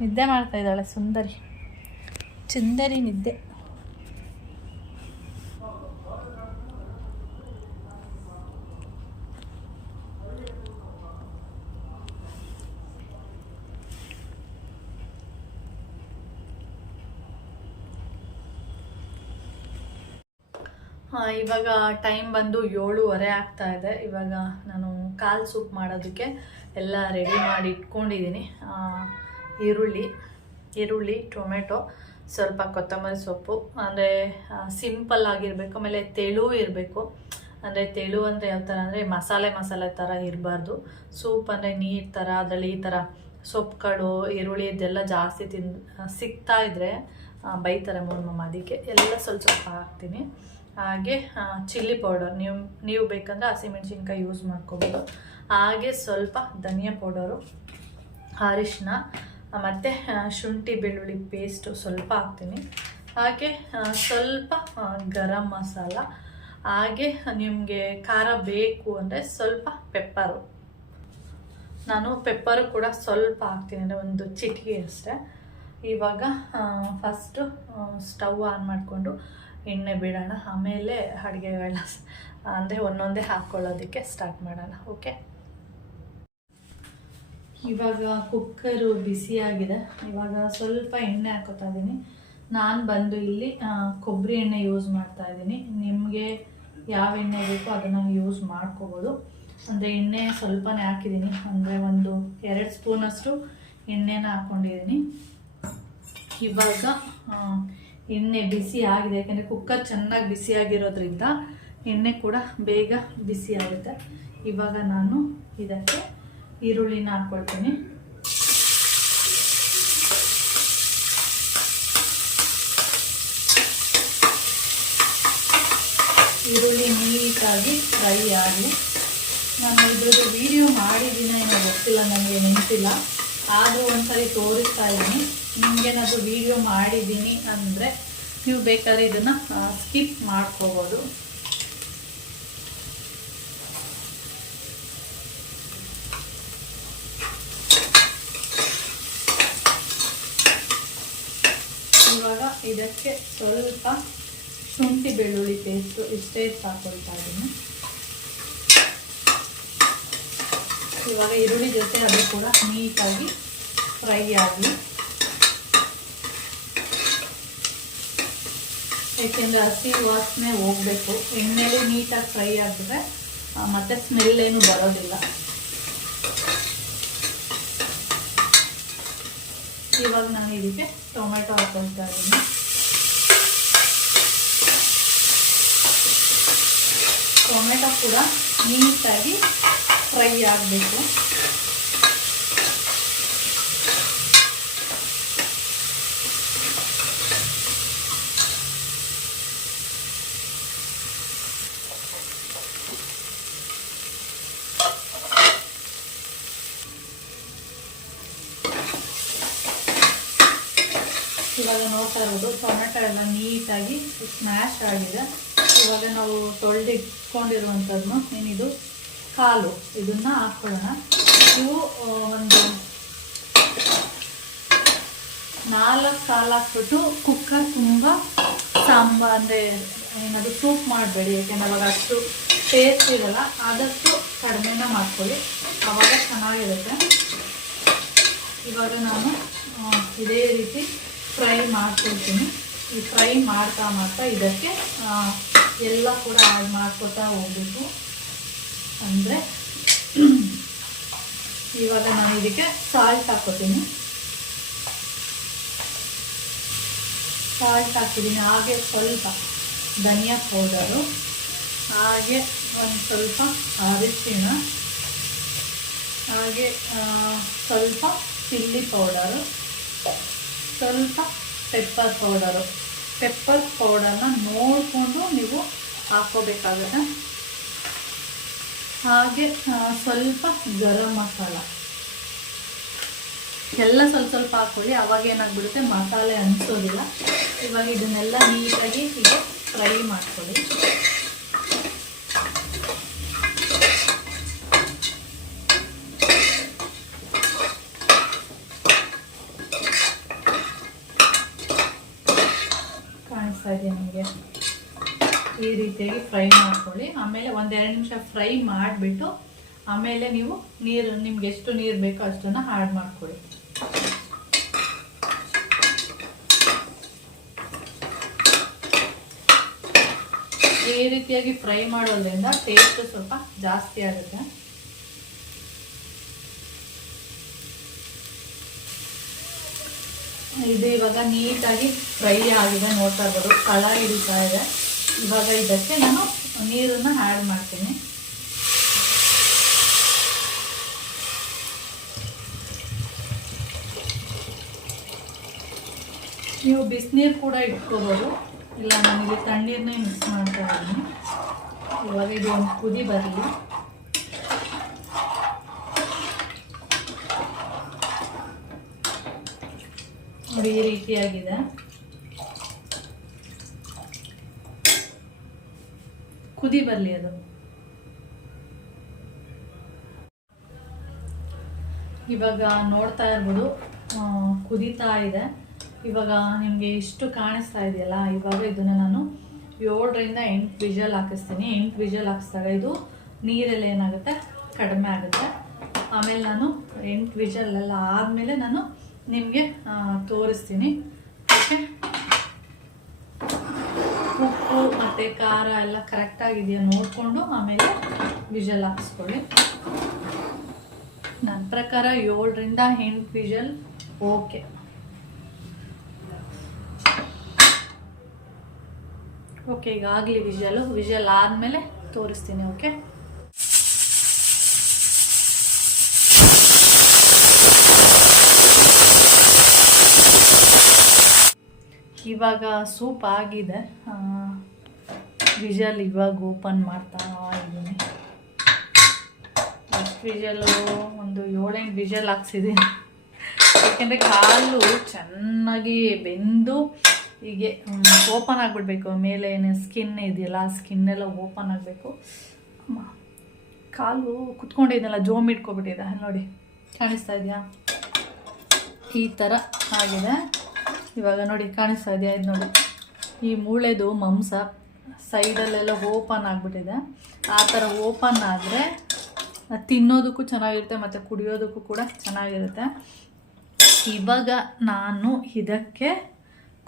ನಿದ್ದೆ ಮಾಡ್ತಾಯಿದ್ದಾಳೆ ಸುಂದರಿ ನಿದ್ದೆ. ಇವಾಗ ಟೈಮ್ ಬಂದು 7:30 ಆಗ್ತಾ ಇದೆ. ಇವಾಗ ನಾನು ಕಾಲ್ ಸೂಪ್ ಮಾಡೋದಕ್ಕೆ ಎಲ್ಲ ರೆಡಿ ಮಾಡಿ ಇಟ್ಕೊಂಡಿದ್ದೀನಿ. ಈರುಳ್ಳಿ, ಟೊಮೆಟೊ, ಸ್ವಲ್ಪ ಕೊತ್ತಂಬರಿ ಸೊಪ್ಪು, ಅಂದರೆ ಸಿಂಪಲ್ ಆಗಿರಬೇಕು. ಆಮೇಲೆ ತೆಳು ಇರಬೇಕು. ಅಂದರೆ ತೆಳು ಅಂದರೆ ಯಾವ ಥರ ಅಂದರೆ ಮಸಾಲೆ ಥರ ಇರಬಾರ್ದು. ಸೂಪ್ ಅಂದರೆ ನೀರು ಥರ, ಅದರಲ್ಲಿ ಈ ಥರ ಸೊಪ್ಪುಗಳು, ಈರುಳ್ಳಿ ಇದೆಲ್ಲ ಜಾಸ್ತಿ ಸಿಗ್ತಾ ಇದ್ದರೆ ಬೈತಾರೆ ಮಮ್ಮ. ಅದಕ್ಕೆ ಎಲ್ಲ ಸ್ವಲ್ಪ ಹಾಕ್ತೀನಿ. ಹಾಗೆ ಚಿಲ್ಲಿ ಪೌಡರ್, ನೀವು ಬೇಕಂದ್ರೆ ಹಸಿಮೆಣ್ಸಿನ್ಕಾಯಿ ಯೂಸ್ ಮಾಡ್ಕೋಬೋದು. ಹಾಗೆ ಸ್ವಲ್ಪ ಧನಿಯಾ ಪೌಡರು, ಅರಿಶಿನ, ಮತ್ತು ಶುಂಠಿ ಬೆಳ್ಳುಳ್ಳಿ ಪೇಸ್ಟು ಸ್ವಲ್ಪ ಹಾಕ್ತೀನಿ. ಹಾಗೆ ಸ್ವಲ್ಪ ಗರಂ ಮಸಾಲ, ಹಾಗೆ ನಿಮಗೆ ಖಾರ ಬೇಕು ಅಂದರೆ ಸ್ವಲ್ಪ ಪೆಪ್ಪರು. ನಾನು ಪೆಪ್ಪರು ಕೂಡ ಸ್ವಲ್ಪ ಹಾಕ್ತೀನಿ, ಅಂದರೆ ಒಂದು ಚಿಟಿಕೆ ಅಷ್ಟೇ. ಇವಾಗ ಫಸ್ಟು ಸ್ಟವ್ ಆನ್ ಮಾಡಿಕೊಂಡು ಎಣ್ಣೆ ಬಿಡೋಣ. ಆಮೇಲೆ ಅಡುಗೆಗಳ ಅಂದರೆ ಒಂದೊಂದೇ ಹಾಕ್ಕೊಳ್ಳೋದಕ್ಕೆ ಸ್ಟಾರ್ಟ್ ಮಾಡೋಣ. ಓಕೆ, ಇವಾಗ ಕುಕ್ಕರು ಬಿಸಿಯಾಗಿದೆ. ಇವಾಗ ಸ್ವಲ್ಪ ಎಣ್ಣೆ ಹಾಕೋತಾ ಇದ್ದೀನಿ. ನಾನು ಬಂದು ಇಲ್ಲಿ ಕೊಬ್ಬರಿ ಎಣ್ಣೆ ಯೂಸ್ ಮಾಡ್ತಾ ಇದ್ದೀನಿ. ನಿಮಗೆ ಯಾವ ಎಣ್ಣೆ ಬೇಕೋ ಅದನ್ನು ಯೂಸ್ ಮಾಡ್ಕೋಬೋದು. ಅಂದರೆ ಎಣ್ಣೆ ಸ್ವಲ್ಪನೇ ಹಾಕಿದ್ದೀನಿ, ಅಂದರೆ 1-2 ಸ್ಪೂನಷ್ಟು ಎಣ್ಣೆನ ಹಾಕ್ಕೊಂಡಿದ್ದೀನಿ. ಇವಾಗ ಎಣ್ಣೆ ಬಿಸಿ ಆಗಿದೆ, ಯಾಕೆಂದರೆ ಕುಕ್ಕರ್ ಚೆನ್ನಾಗಿ ಬಿಸಿಯಾಗಿರೋದ್ರಿಂದ ಎಣ್ಣೆ ಕೂಡ ಬೇಗ ಬಿಸಿ ಆಗುತ್ತೆ. ಇವಾಗ ನಾನು ಇದಕ್ಕೆ ಈರುಳ್ಳಿನ ಹಾಕ್ಕೊಳ್ತೀನಿ. ಈರುಳ್ಳಿ ನೀಟಾಗಿ ಫ್ರೈ ಆಗಲಿ. ನಾನು ಇದ್ರದ್ದು ವಿಡಿಯೋ ಮಾಡಿದ್ದೀನ ಏನೋ ಗೊತ್ತಿಲ್ಲ, ನನಗೆ ನೆನಪಿಲ್ಲ. ಆದರೂ ಒಂದ್ಸರಿ ತೋರಿಸ್ತಾ ಇದ್ದೀನಿ. ನಿಮಗೇನಾದರೂ ವಿಡಿಯೋ ಮಾಡಿದ್ದೀನಿ ಅಂದರೆ ನೀವು ಬೇಕಾದ್ರೆ ಇದನ್ನು ಸ್ಕಿಪ್ ಮಾಡ್ಕೋಬೋದು. ಇವಾಗ ಇದಕ್ಕೆ ಸ್ವಲ್ಪ ಶುಂಠಿ ಬೆಳ್ಳುಳ್ಳಿ ಪೇಸ್ಟು ಇಷ್ಟೇ ಹಾಕೊಳ್ತಾ ಇದ್ದೀನಿ. ಇವಾಗ ಈರುಳ್ಳಿ ಜೊತೆ ಅದು ಕೂಡ ನೀಟಾಗಿ ಫ್ರೈ ಆಗಲಿ. ಏಕೆಂದರೆ ಹಸಿ ವಾಸನೆ ಹೋಗಬೇಕು. ಎಣ್ಣೆಲಿ ನೀಟಾಗಿ ಫ್ರೈ ಆಗಿದ್ರೆ ಮತ್ತು ಸ್ಮೆಲ್ ಏನು ಬರೋದಿಲ್ಲ. ಇವಾಗ ನಾನು ಇದಕ್ಕೆ ಟೊಮೆಟೊ ಹಾಕೊಳ್ತಾ ಇದ್ದೀನಿ. ಟೊಮೆಟೊ ಕೂಡ ನೀಟಾಗಿ ಫ್ರೈ ಆಗಬೇಕು. ಇವಾಗ ನೋಡ್ತಾ ಇರೋದು ಟೊಮೆಟೊ ಎಲ್ಲ ನೀಟಾಗಿ ಸ್ಮ್ಯಾಶ್ ಆಗಿದೆ. ಇವಾಗ ನಾವು ತೊಳೆದಿಟ್ಕೊಂಡಿರುವಂಥದ್ದು ಏನಿದು ಕಾಲು, ಇದನ್ನು ಹಾಕ್ಕೊಳ್ಳೋಣ. ಇವು ಒಂದು 4 ಕಾಲು ಹಾಕ್ಬಿಟ್ಟು ಕುಕ್ಕರ್ ತುಂಬ ಅಂದರೆ ಏನದು ಸೂಪ್ ಮಾಡಬೇಡಿ, ಯಾಕೆಂದ್ರೆ ಅವಾಗ ಅಷ್ಟು ಟೇಸ್ಟ್ ಇರಲ್ಲ. ಆದಷ್ಟು ಕಡಿಮೆನ ಮಾಡ್ಕೊಳ್ಳಿ, ಆವಾಗ ಚೆನ್ನಾಗಿರುತ್ತೆ. ಇವಾಗ ನಾನು ಇದೇ ರೀತಿ ಫ್ರೈ ಮಾಡ್ಕೊಳ್ತೀನಿ. ಈ ಫ್ರೈ ಮಾಡ್ತಾ ಇದಕ್ಕೆ ಎಲ್ಲ ಕೂಡ ಆ್ಯಡ್ ಮಾಡ್ಕೊತಾ ಹೋಗ್ಬೇಕು. ಅಂದರೆ ಇವಾಗ ನಾನು ಇದಕ್ಕೆ ಸಾಲ್ಟ್ ಹಾಕ್ಕೊತೀನಿ. ಸಾಲ್ಟ್ ಹಾಕಿದ್ದೀನಿ. ಹಾಗೆ ಸ್ವಲ್ಪ ಧನಿಯಾ ಪೌಡರು, ಹಾಗೆ ಒಂದು ಸ್ವಲ್ಪ ಅರಿಶಿಣ, ಹಾಗೆ ಸ್ವಲ್ಪ ಚಿಲ್ಲಿ ಪೌಡರು, ಸ್ವಲ್ಪ ಪೆಪ್ಪರ್ ಪೌಡರ್ನ ನೋಡಿಕೊಂಡು ನೀವು ಹಾಕ್ಕೋಬೇಕಾಗುತ್ತೆ. ಹಾಗೆ ಸ್ವಲ್ಪ ಗರಂ ಮಸಾಲ ಎಲ್ಲ ಸ್ವಲ್ಪ ಹಾಕ್ಕೊಳ್ಳಿ. ಅವಾಗ ಏನಾಗ್ಬಿಡುತ್ತೆ, ಮಸಾಲೆ ಅನಿಸೋದಿಲ್ಲ. ಇವಾಗ ಇದನ್ನೆಲ್ಲ ನೀಟಾಗಿ ಹೀಗೆ ಫ್ರೈ ಮಾಡ್ಕೊಳ್ಳಿ. ಕಾಣಿಸ್ತಾ ಇದೆ ನಿಮಗೆ? ಈ ರೀತಿಯಾಗಿ ಫ್ರೈ ಮಾಡ್ಕೊಳ್ಳಿ. ಆಮೇಲೆ 1-2 ನಿಮಿಷ ಫ್ರೈ ಮಾಡಿಬಿಟ್ಟು ಆಮೇಲೆ ನೀವು ನೀರು, ನಿಮ್ಗೆ ಎಷ್ಟು ನೀರು ಬೇಕೋ ಅಷ್ಟನ್ನು ಆ್ಯಡ್ ಮಾಡ್ಕೊಳ್ಳಿ. ಈ ರೀತಿಯಾಗಿ ಫ್ರೈ ಮಾಡೋದ್ರಿಂದ ಟೇಸ್ಟ್ ಸ್ವಲ್ಪ ಜಾಸ್ತಿ ಆಗುತ್ತೆ. ಇದು ಇವಾಗ ನೀಟಾಗಿ ಫ್ರೈ ಆಗಿದೆ, ನೋಡ್ತಾ ಇರ್ಬೋದು ಕಲರ್ ಹಿಡಿತಾ ಇದೆ. ಇವಾಗ ಇದಕ್ಕೆ ನಾನು ನೀರನ್ನು ಆ್ಯಡ್ ಮಾಡ್ತೀನಿ. ನೀವು ಬಿಸಿನೀರು ಕೂಡ ಇಟ್ಕೋಬೋದು, ಇಲ್ಲ ನನಗೆ ತಣ್ಣೀರನ್ನೇ ಮಿಕ್ಸ್ ಮಾಡ್ತಾ ಇದ್ದೀನಿ. ಇವಾಗ ಇದು ಒಂದು ಕುದಿ ಬರಲಿ. ನೋಡಿ ಈ ರೀತಿಯಾಗಿದೆ. ಕುದಿ ಬರಲಿ ಅದು. ಇವಾಗ ನೋಡ್ತಾ ಇರ್ಬೋದು ಕುದೀತಾ ಇದೆ. ಇವಾಗ ನಿಮಗೆ ಇಷ್ಟು ಕಾಣಿಸ್ತಾ ಇದೆಯಲ್ಲ, ಇವಾಗ ಇದನ್ನು ನಾನು 7ರಿಂದ 8 ವಿಷಲ್ ಹಾಕಿಸ್ತೀನಿ. 8 ವಿಷಲ್ ಹಾಕಿಸಿದಾಗ ಇದು ನೀರೆಲ್ಲ ಏನಾಗುತ್ತೆ ಕಡಿಮೆ ಆಗುತ್ತೆ. ಆಮೇಲೆ ನಾನು 8 ವಿಷಲ್ಲೆಲ್ಲ ಆದಮೇಲೆ ನಾನು ನಿಮಗೆ ತೋರಿಸ್ತೀನಿ. ಓಕೆ, ಉಪ್ಪು ಮತ್ತು ಖಾರ ಎಲ್ಲ ಕರೆಕ್ಟಾಗಿದೆಯಾ ನೋಡಿಕೊಂಡು ಆಮೇಲೆ ವಿಷಲ್ ಹಾಕಿಸ್ಕೊಳ್ಳಿ. ನನ್ನ ಪ್ರಕಾರ 7ರಿಂದ 8 ವಿಷಲ್ ಓಕೆ. ಓಕೆ, ಈಗ ಆಗಲಿ ವಿಷಲ್ ಆದಮೇಲೆ ತೋರಿಸ್ತೀನಿ. ಓಕೆ, ಇವಾಗ ಸೂಪ್ ಆಗಿದೆ. ವಿಷಲ್ ಇವಾಗ ಓಪನ್ ಮಾಡ್ತಾ ಇದ್ದೀನಿ. ಎಷ್ಟು ವಿಷಲು? ಒಂದು 7-8 ವಿಷಲ್ ಹಾಕ್ಸಿದ್ದೀನಿ. ಯಾಕೆಂದರೆ ಕಾಲು ಚೆನ್ನಾಗಿ ಬೆಂದು ಹೀಗೆ ಓಪನ್ ಆಗಿಬಿಡ್ಬೇಕು. ಮೇಲೆ ಏನು ಸ್ಕಿನ್ ಇದೆಯಲ್ಲ, ಆ ಸ್ಕಿನ್ನೆಲ್ಲ ಓಪನ್ ಆಗಬೇಕು. ಕಾಲು ಕುತ್ಕೊಂಡಿದ್ದೆಲ್ಲ ಜೋಮ್ ಇಟ್ಕೊಬಿಟ್ಟಿದೆ ನೋಡಿ, ಕಾಣಿಸ್ತಾ ಇದೆಯಾ? ಈ ಥರ ಆಗಿದೆ. ಇವಾಗ ನೋಡಿ ಕಾಣಿಸ್ತಾ ಇದೆಯಾ? ಇದು ನೋಡಿ, ಈ ಮೂಳೆದು ಮಾಂಸ ಸೈಡಲ್ಲೆಲ್ಲ ಓಪನ್ ಆಗಿಬಿಟ್ಟಿದೆ. ಆ ಥರ ಓಪನ್ ಆದರೆ ತಿನ್ನೋದಕ್ಕೂ ಚೆನ್ನಾಗಿರುತ್ತೆ ಮತ್ತು ಕುಡಿಯೋದಕ್ಕೂ ಕೂಡ ಚೆನ್ನಾಗಿರುತ್ತೆ. ಇವಾಗ ನಾನು ಇದಕ್ಕೆ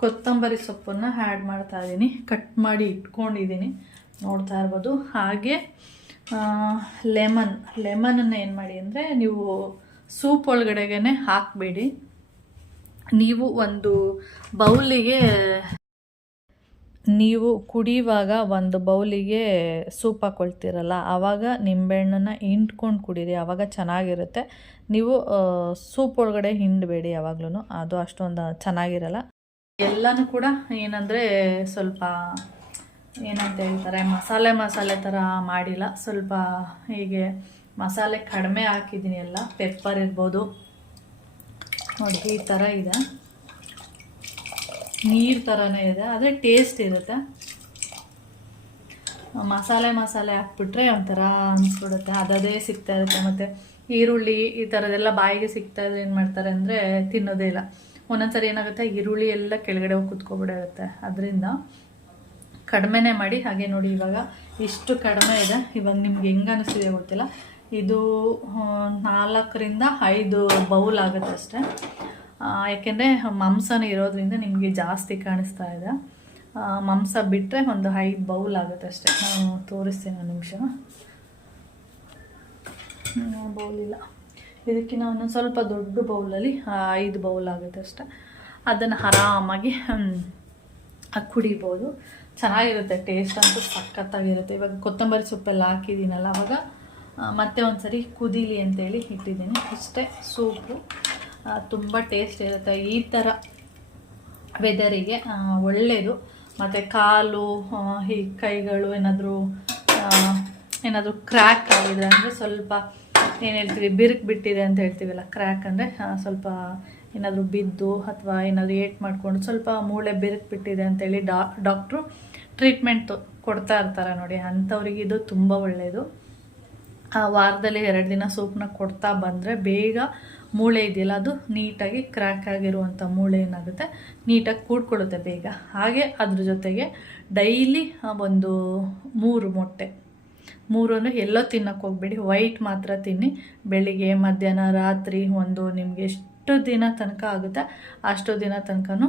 ಕೊತ್ತಂಬರಿ ಸೊಪ್ಪನ್ನು ಆ್ಯಡ್ ಮಾಡ್ತಾ ಇದ್ದೀನಿ. ಕಟ್ ಮಾಡಿ ಇಟ್ಕೊಂಡಿದ್ದೀನಿ, ನೋಡ್ತಾ ಇರ್ಬೋದು. ಹಾಗೆ ಲೆಮನನ್ನು ಏನು ಮಾಡಿ ಅಂದರೆ, ನೀವು ಸೂಪ್ ಒಳಗಡೆಗೆ ಹಾಕಬೇಡಿ. ನೀವು ಒಂದು ಬೌಲಿಗೆ, ನೀವು ಕುಡಿಯುವಾಗ ಒಂದು ಬೌಲಿಗೆ ಸೂಪ್ ಹಾಕ್ಕೊಳ್ತೀರಲ್ಲ, ಆವಾಗ ನಿಂಬೆಹಣ್ಣನ್ನು ಹಿಂಡ್ಕೊಂಡು ಕುಡೀರಿ, ಆವಾಗ ಚೆನ್ನಾಗಿರುತ್ತೆ. ನೀವು ಸೂಪ್ ಒಳಗಡೆ ಹಿಂಡಬೇಡಿ ಯಾವಾಗ್ಲೂ, ಅದು ಅಷ್ಟೊಂದು ಚೆನ್ನಾಗಿರಲ್ಲ. ಎಲ್ಲನೂ ಕೂಡ ಏನಂದರೆ ಸ್ವಲ್ಪ ಏನಂತ ಹೇಳ್ತಾರೆ, ಮಸಾಲೆ ಥರ ಮಾಡಿಲ್ಲ. ಸ್ವಲ್ಪ ಹೀಗೆ ಮಸಾಲೆ ಕಡಿಮೆ ಹಾಕಿದ್ದೀನಿ. ಎಲ್ಲ ಪೆಪ್ಪರ್ ಇರ್ಬೋದು ನೋಡಿ, ಈ ಥರ ಇದೆ, ನೀರು ಥರನೇ ಇದೆ, ಆದರೆ ಟೇಸ್ಟ್ ಇರುತ್ತೆ. ಮಸಾಲೆ ಹಾಕ್ಬಿಟ್ರೆ ಒಂಥರ ಅನಿಸ್ಬಿಡುತ್ತೆ, ಅದೇ ಸಿಗ್ತಾ ಇರುತ್ತೆ. ಮತ್ತು ಈರುಳ್ಳಿ ಈ ಥರದ್ದೆಲ್ಲ ಬಾಯಿಗೆ ಸಿಗ್ತಾ ಇದ್ರೆ ಏನು ಮಾಡ್ತಾರೆ ಅಂದರೆ ತಿನ್ನೋದೇ ಇಲ್ಲ. ಒಂದೊಂದ್ಸರಿ ಏನಾಗುತ್ತೆ, ಈರುಳ್ಳಿ ಎಲ್ಲ ಕೆಳಗಡೆ ಹೋಗಿ ಕುತ್ಕೊಬಿಡಿರುತ್ತೆ. ಅದರಿಂದ ಕಡಿಮೆನೇ ಮಾಡಿ. ಹಾಗೆ ನೋಡಿ, ಇವಾಗ ಇಷ್ಟು ಕಡಿಮೆ ಇದೆ. ಇವಾಗ ನಿಮ್ಗೆ ಹೆಂಗೆ ಅನಿಸ್ತಿದೆ ಗೊತ್ತಿಲ್ಲ, ಇದು 4ರಿಂದ 5 ಬೌಲ್ ಆಗುತ್ತೆ ಅಷ್ಟೇ. ಯಾಕೆಂದರೆ ಮಾಂಸನೇ ಇರೋದ್ರಿಂದ ನಿಮಗೆ ಜಾಸ್ತಿ ಕಾಣಿಸ್ತಾ ಇದೆ. ಮಾಂಸ ಬಿಟ್ಟರೆ ಒಂದು 5 ಬೌಲ್ ಆಗುತ್ತೆ ಅಷ್ಟೇ. ನಾನು ತೋರಿಸ್ತೀನಿ ಒಂದು ನಿಮಿಷ. ಬೌಲಿಲ್ಲ, ಇದಕ್ಕಿಂತ ಒಂದೊಂದು ಸ್ವಲ್ಪ ದೊಡ್ಡ ಬೌಲಲ್ಲಿ 5 ಬೌಲ್ ಆಗುತ್ತೆ ಅಷ್ಟೆ. ಅದನ್ನು ಆರಾಮಾಗಿ ಕುಡಿಬೋದು, ಚೆನ್ನಾಗಿರುತ್ತೆ. ಟೇಸ್ಟ್ ಅಂತೂ ಸಖತ್ತಾಗಿರುತ್ತೆ. ಇವಾಗ ಕೊತ್ತಂಬರಿ ಸೊಪ್ಪೆಲ್ಲ ಹಾಕಿದ್ದೀನಲ್ಲ, ಆವಾಗ ಮತ್ತೆ ಒಂದು ಸರಿ ಕುದೀಲಿ ಅಂತೇಳಿ ಇಟ್ಟಿದ್ದೀನಿ. ಇಷ್ಟೇ ಸೂಪು, ತುಂಬ ಟೇಸ್ಟ್ ಇರುತ್ತೆ. ಈ ಥರ ವೆದರಿಗೆ ಒಳ್ಳೆಯದು. ಮತ್ತು ಕಾಲು, ಈ ಕೈಗಳು ಏನಾದರೂ ಕ್ರ್ಯಾಕ್ ಆಗಿದೆ ಅಂದರೆ, ಸ್ವಲ್ಪ ಏನು ಹೇಳ್ತೀವಿ, ಬಿರುಕು ಬಿಟ್ಟಿದೆ ಅಂತ ಹೇಳ್ತೀವಲ್ಲ, ಕ್ರ್ಯಾಕ್ ಅಂದರೆ ಸ್ವಲ್ಪ ಏನಾದರೂ ಬಿದ್ದು ಅಥವಾ ಏನಾದರೂ ಏಟ್ ಮಾಡಿಕೊಂಡು ಸ್ವಲ್ಪ ಮೂಳೆ ಬಿರುಕು ಬಿಟ್ಟಿದೆ ಅಂತೇಳಿ ಡಾಕ್ಟ್ರು ಟ್ರೀಟ್ಮೆಂಟ್ ಕೊಡ್ತಾ ಇರ್ತಾರೆ ನೋಡಿ. ಅಂಥವ್ರಿಗೆ ಇದು ತುಂಬ ಒಳ್ಳೆಯದು. ವಾರದಲ್ಲಿ 2 ದಿನ ಸೂಪ್ನ ಕೊಡ್ತಾ ಬಂದರೆ ಬೇಗ ಮೂಳೆ ಇದೆಯಲ್ಲ, ಅದು ನೀಟಾಗಿ ಕ್ರ್ಯಾಕ್ ಆಗಿರುವಂಥ ಮೂಳೆ ಏನಾಗುತ್ತೆ, ನೀಟಾಗಿ ಕೂಡ್ಕೊಳ್ಳುತ್ತೆ ಬೇಗ. ಹಾಗೆ ಅದ್ರ ಜೊತೆಗೆ ಡೈಲಿ ಒಂದು 3 ಮೊಟ್ಟೆ, 3 ಅಂದರೆ ಎಲ್ಲೋ ತಿನ್ನೋಕ್ಕೆ ಹೋಗಬೇಡಿ, ವೈಟ್ ಮಾತ್ರ ತಿನ್ನಿ. ಬೆಳಿಗ್ಗೆ, ಮಧ್ಯಾಹ್ನ, ರಾತ್ರಿ, ಒಂದು ನಿಮಗೆ ಎಷ್ಟು ದಿನ ತನಕ ಆಗುತ್ತೆ ಅಷ್ಟು ದಿನ ತನಕನೂ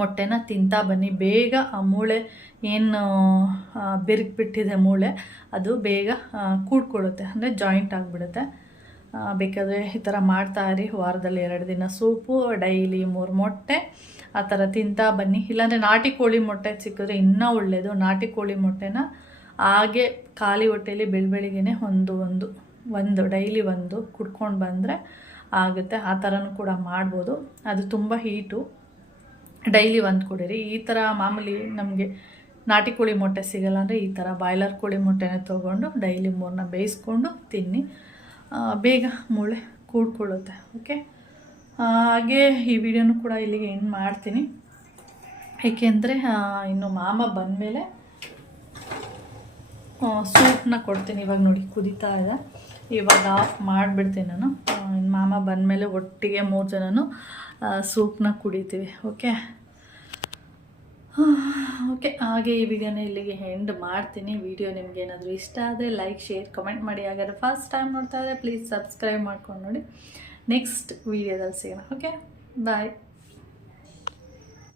ಮೊಟ್ಟೆನ ತಿಂತಾ ಬನ್ನಿ. ಬೇಗ ಆ ಮೂಳೆ ಏನು ಬಿರುಕ್ಬಿಟ್ಟಿದೆ ಮೂಳೆ, ಅದು ಬೇಗ ಕೂಡ್ಕೊಳ್ಳುತ್ತೆ, ಅಂದರೆ ಜಾಯಿಂಟ್ ಆಗಿಬಿಡುತ್ತೆ. ಬೇಕಾದರೆ ಈ ಥರ ಮಾಡ್ತಾಯಿರಿ. ವಾರದಲ್ಲಿ 2 ದಿನ ಸೂಪು, ಡೈಲಿ 3 ಮೊಟ್ಟೆ ಆ ಥರ ತಿಂತಾ ಬನ್ನಿ. ಇಲ್ಲಾಂದರೆ ನಾಟಿ ಕೋಳಿ ಮೊಟ್ಟೆ ಸಿಕ್ಕಿದ್ರೆ ಇನ್ನೂ ಒಳ್ಳೆಯದು. ನಾಟಿ ಕೋಳಿ ಮೊಟ್ಟೆನ ಹಾಗೆ ಖಾಲಿ ಹೊಟ್ಟೆಯಲ್ಲಿ ಬೆಳಬೆಳಿಗ್ಗೆ ಒಂದು ಡೈಲಿ ಒಂದು ಕುಡ್ಕೊಂಡು ಬಂದರೆ ಆಗುತ್ತೆ. ಆ ಥರನೂ ಕೂಡ ಮಾಡ್ಬೋದು. ಅದು ತುಂಬ ಹೀಟು. ಡೈಲಿ ಒಂದು ಕುಡೀರಿ. ಈ ಥರ ಮಾಮೂಲಿ ನಮಗೆ ನಾಟಿ ಕೋಳಿ ಮೊಟ್ಟೆ ಸಿಗಲ್ಲ ಅಂದರೆ ಈ ಥರ ಬಾಯ್ಲರ್ ಕೋಳಿ ಮೊಟ್ಟೆನ ತೊಗೊಂಡು ಡೈಲಿ 3 ಬೇಯಿಸ್ಕೊಂಡು ತಿನ್ನಿ. ಬೇಗ ಮೂಳೆ ಕೂಡ್ಕೊಳ್ಳುತ್ತೆ. ಓಕೆ, ಹಾಗೆ ಈ ವಿಡಿಯೋನು ಕೂಡ ಇಲ್ಲಿಗೆ ಎಂಡ್ ಮಾಡ್ತೀನಿ. ಏಕೆಂದರೆ ಇನ್ನು ಮಾಮ ಬಂದಮೇಲೆ ಸೂಪ್ನ ಕೊಡ್ತೀನಿ. ಇವಾಗ ನೋಡಿ ಕುದೀತಾ ಇದೆ, ಇವಾಗ ಆಫ್ ಮಾಡಿಬಿಡ್ತೀನಿ ನಾನು. ಇನ್ನು ಮಾಮ ಬಂದಮೇಲೆ ಒಟ್ಟಿಗೆ 3 ಜನನು ಸೂಪ್ನ ಕುಡಿತೀವಿ. ಓಕೆ, ಹಾಗೆ ಈ ವಿಡಿಯೋನ ಇಲ್ಲಿಗೆ ಎಂಡ್ ಮಾಡ್ತೀನಿ. ವಿಡಿಯೋ ನಿಮ್ಗೆ ಏನಾದರೂ ಇಷ್ಟ ಆದರೆ ಲೈಕ್, ಶೇರ್, ಕಮೆಂಟ್ ಮಾಡಿ. ಹಾಗಾದರೆ ಫಸ್ಟ್ ಟೈಮ್ ನೋಡ್ತಾ ಇದ್ದರೆ ಪ್ಲೀಸ್ ಸಬ್ಸ್ಕ್ರೈಬ್ ಮಾಡ್ಕೊಂಡು ನೋಡಿ. ನೆಕ್ಸ್ಟ್ ವಿಡಿಯೋದಲ್ಲಿ ಸಿಗೋಣ. ಓಕೆ, ಬಾಯ್.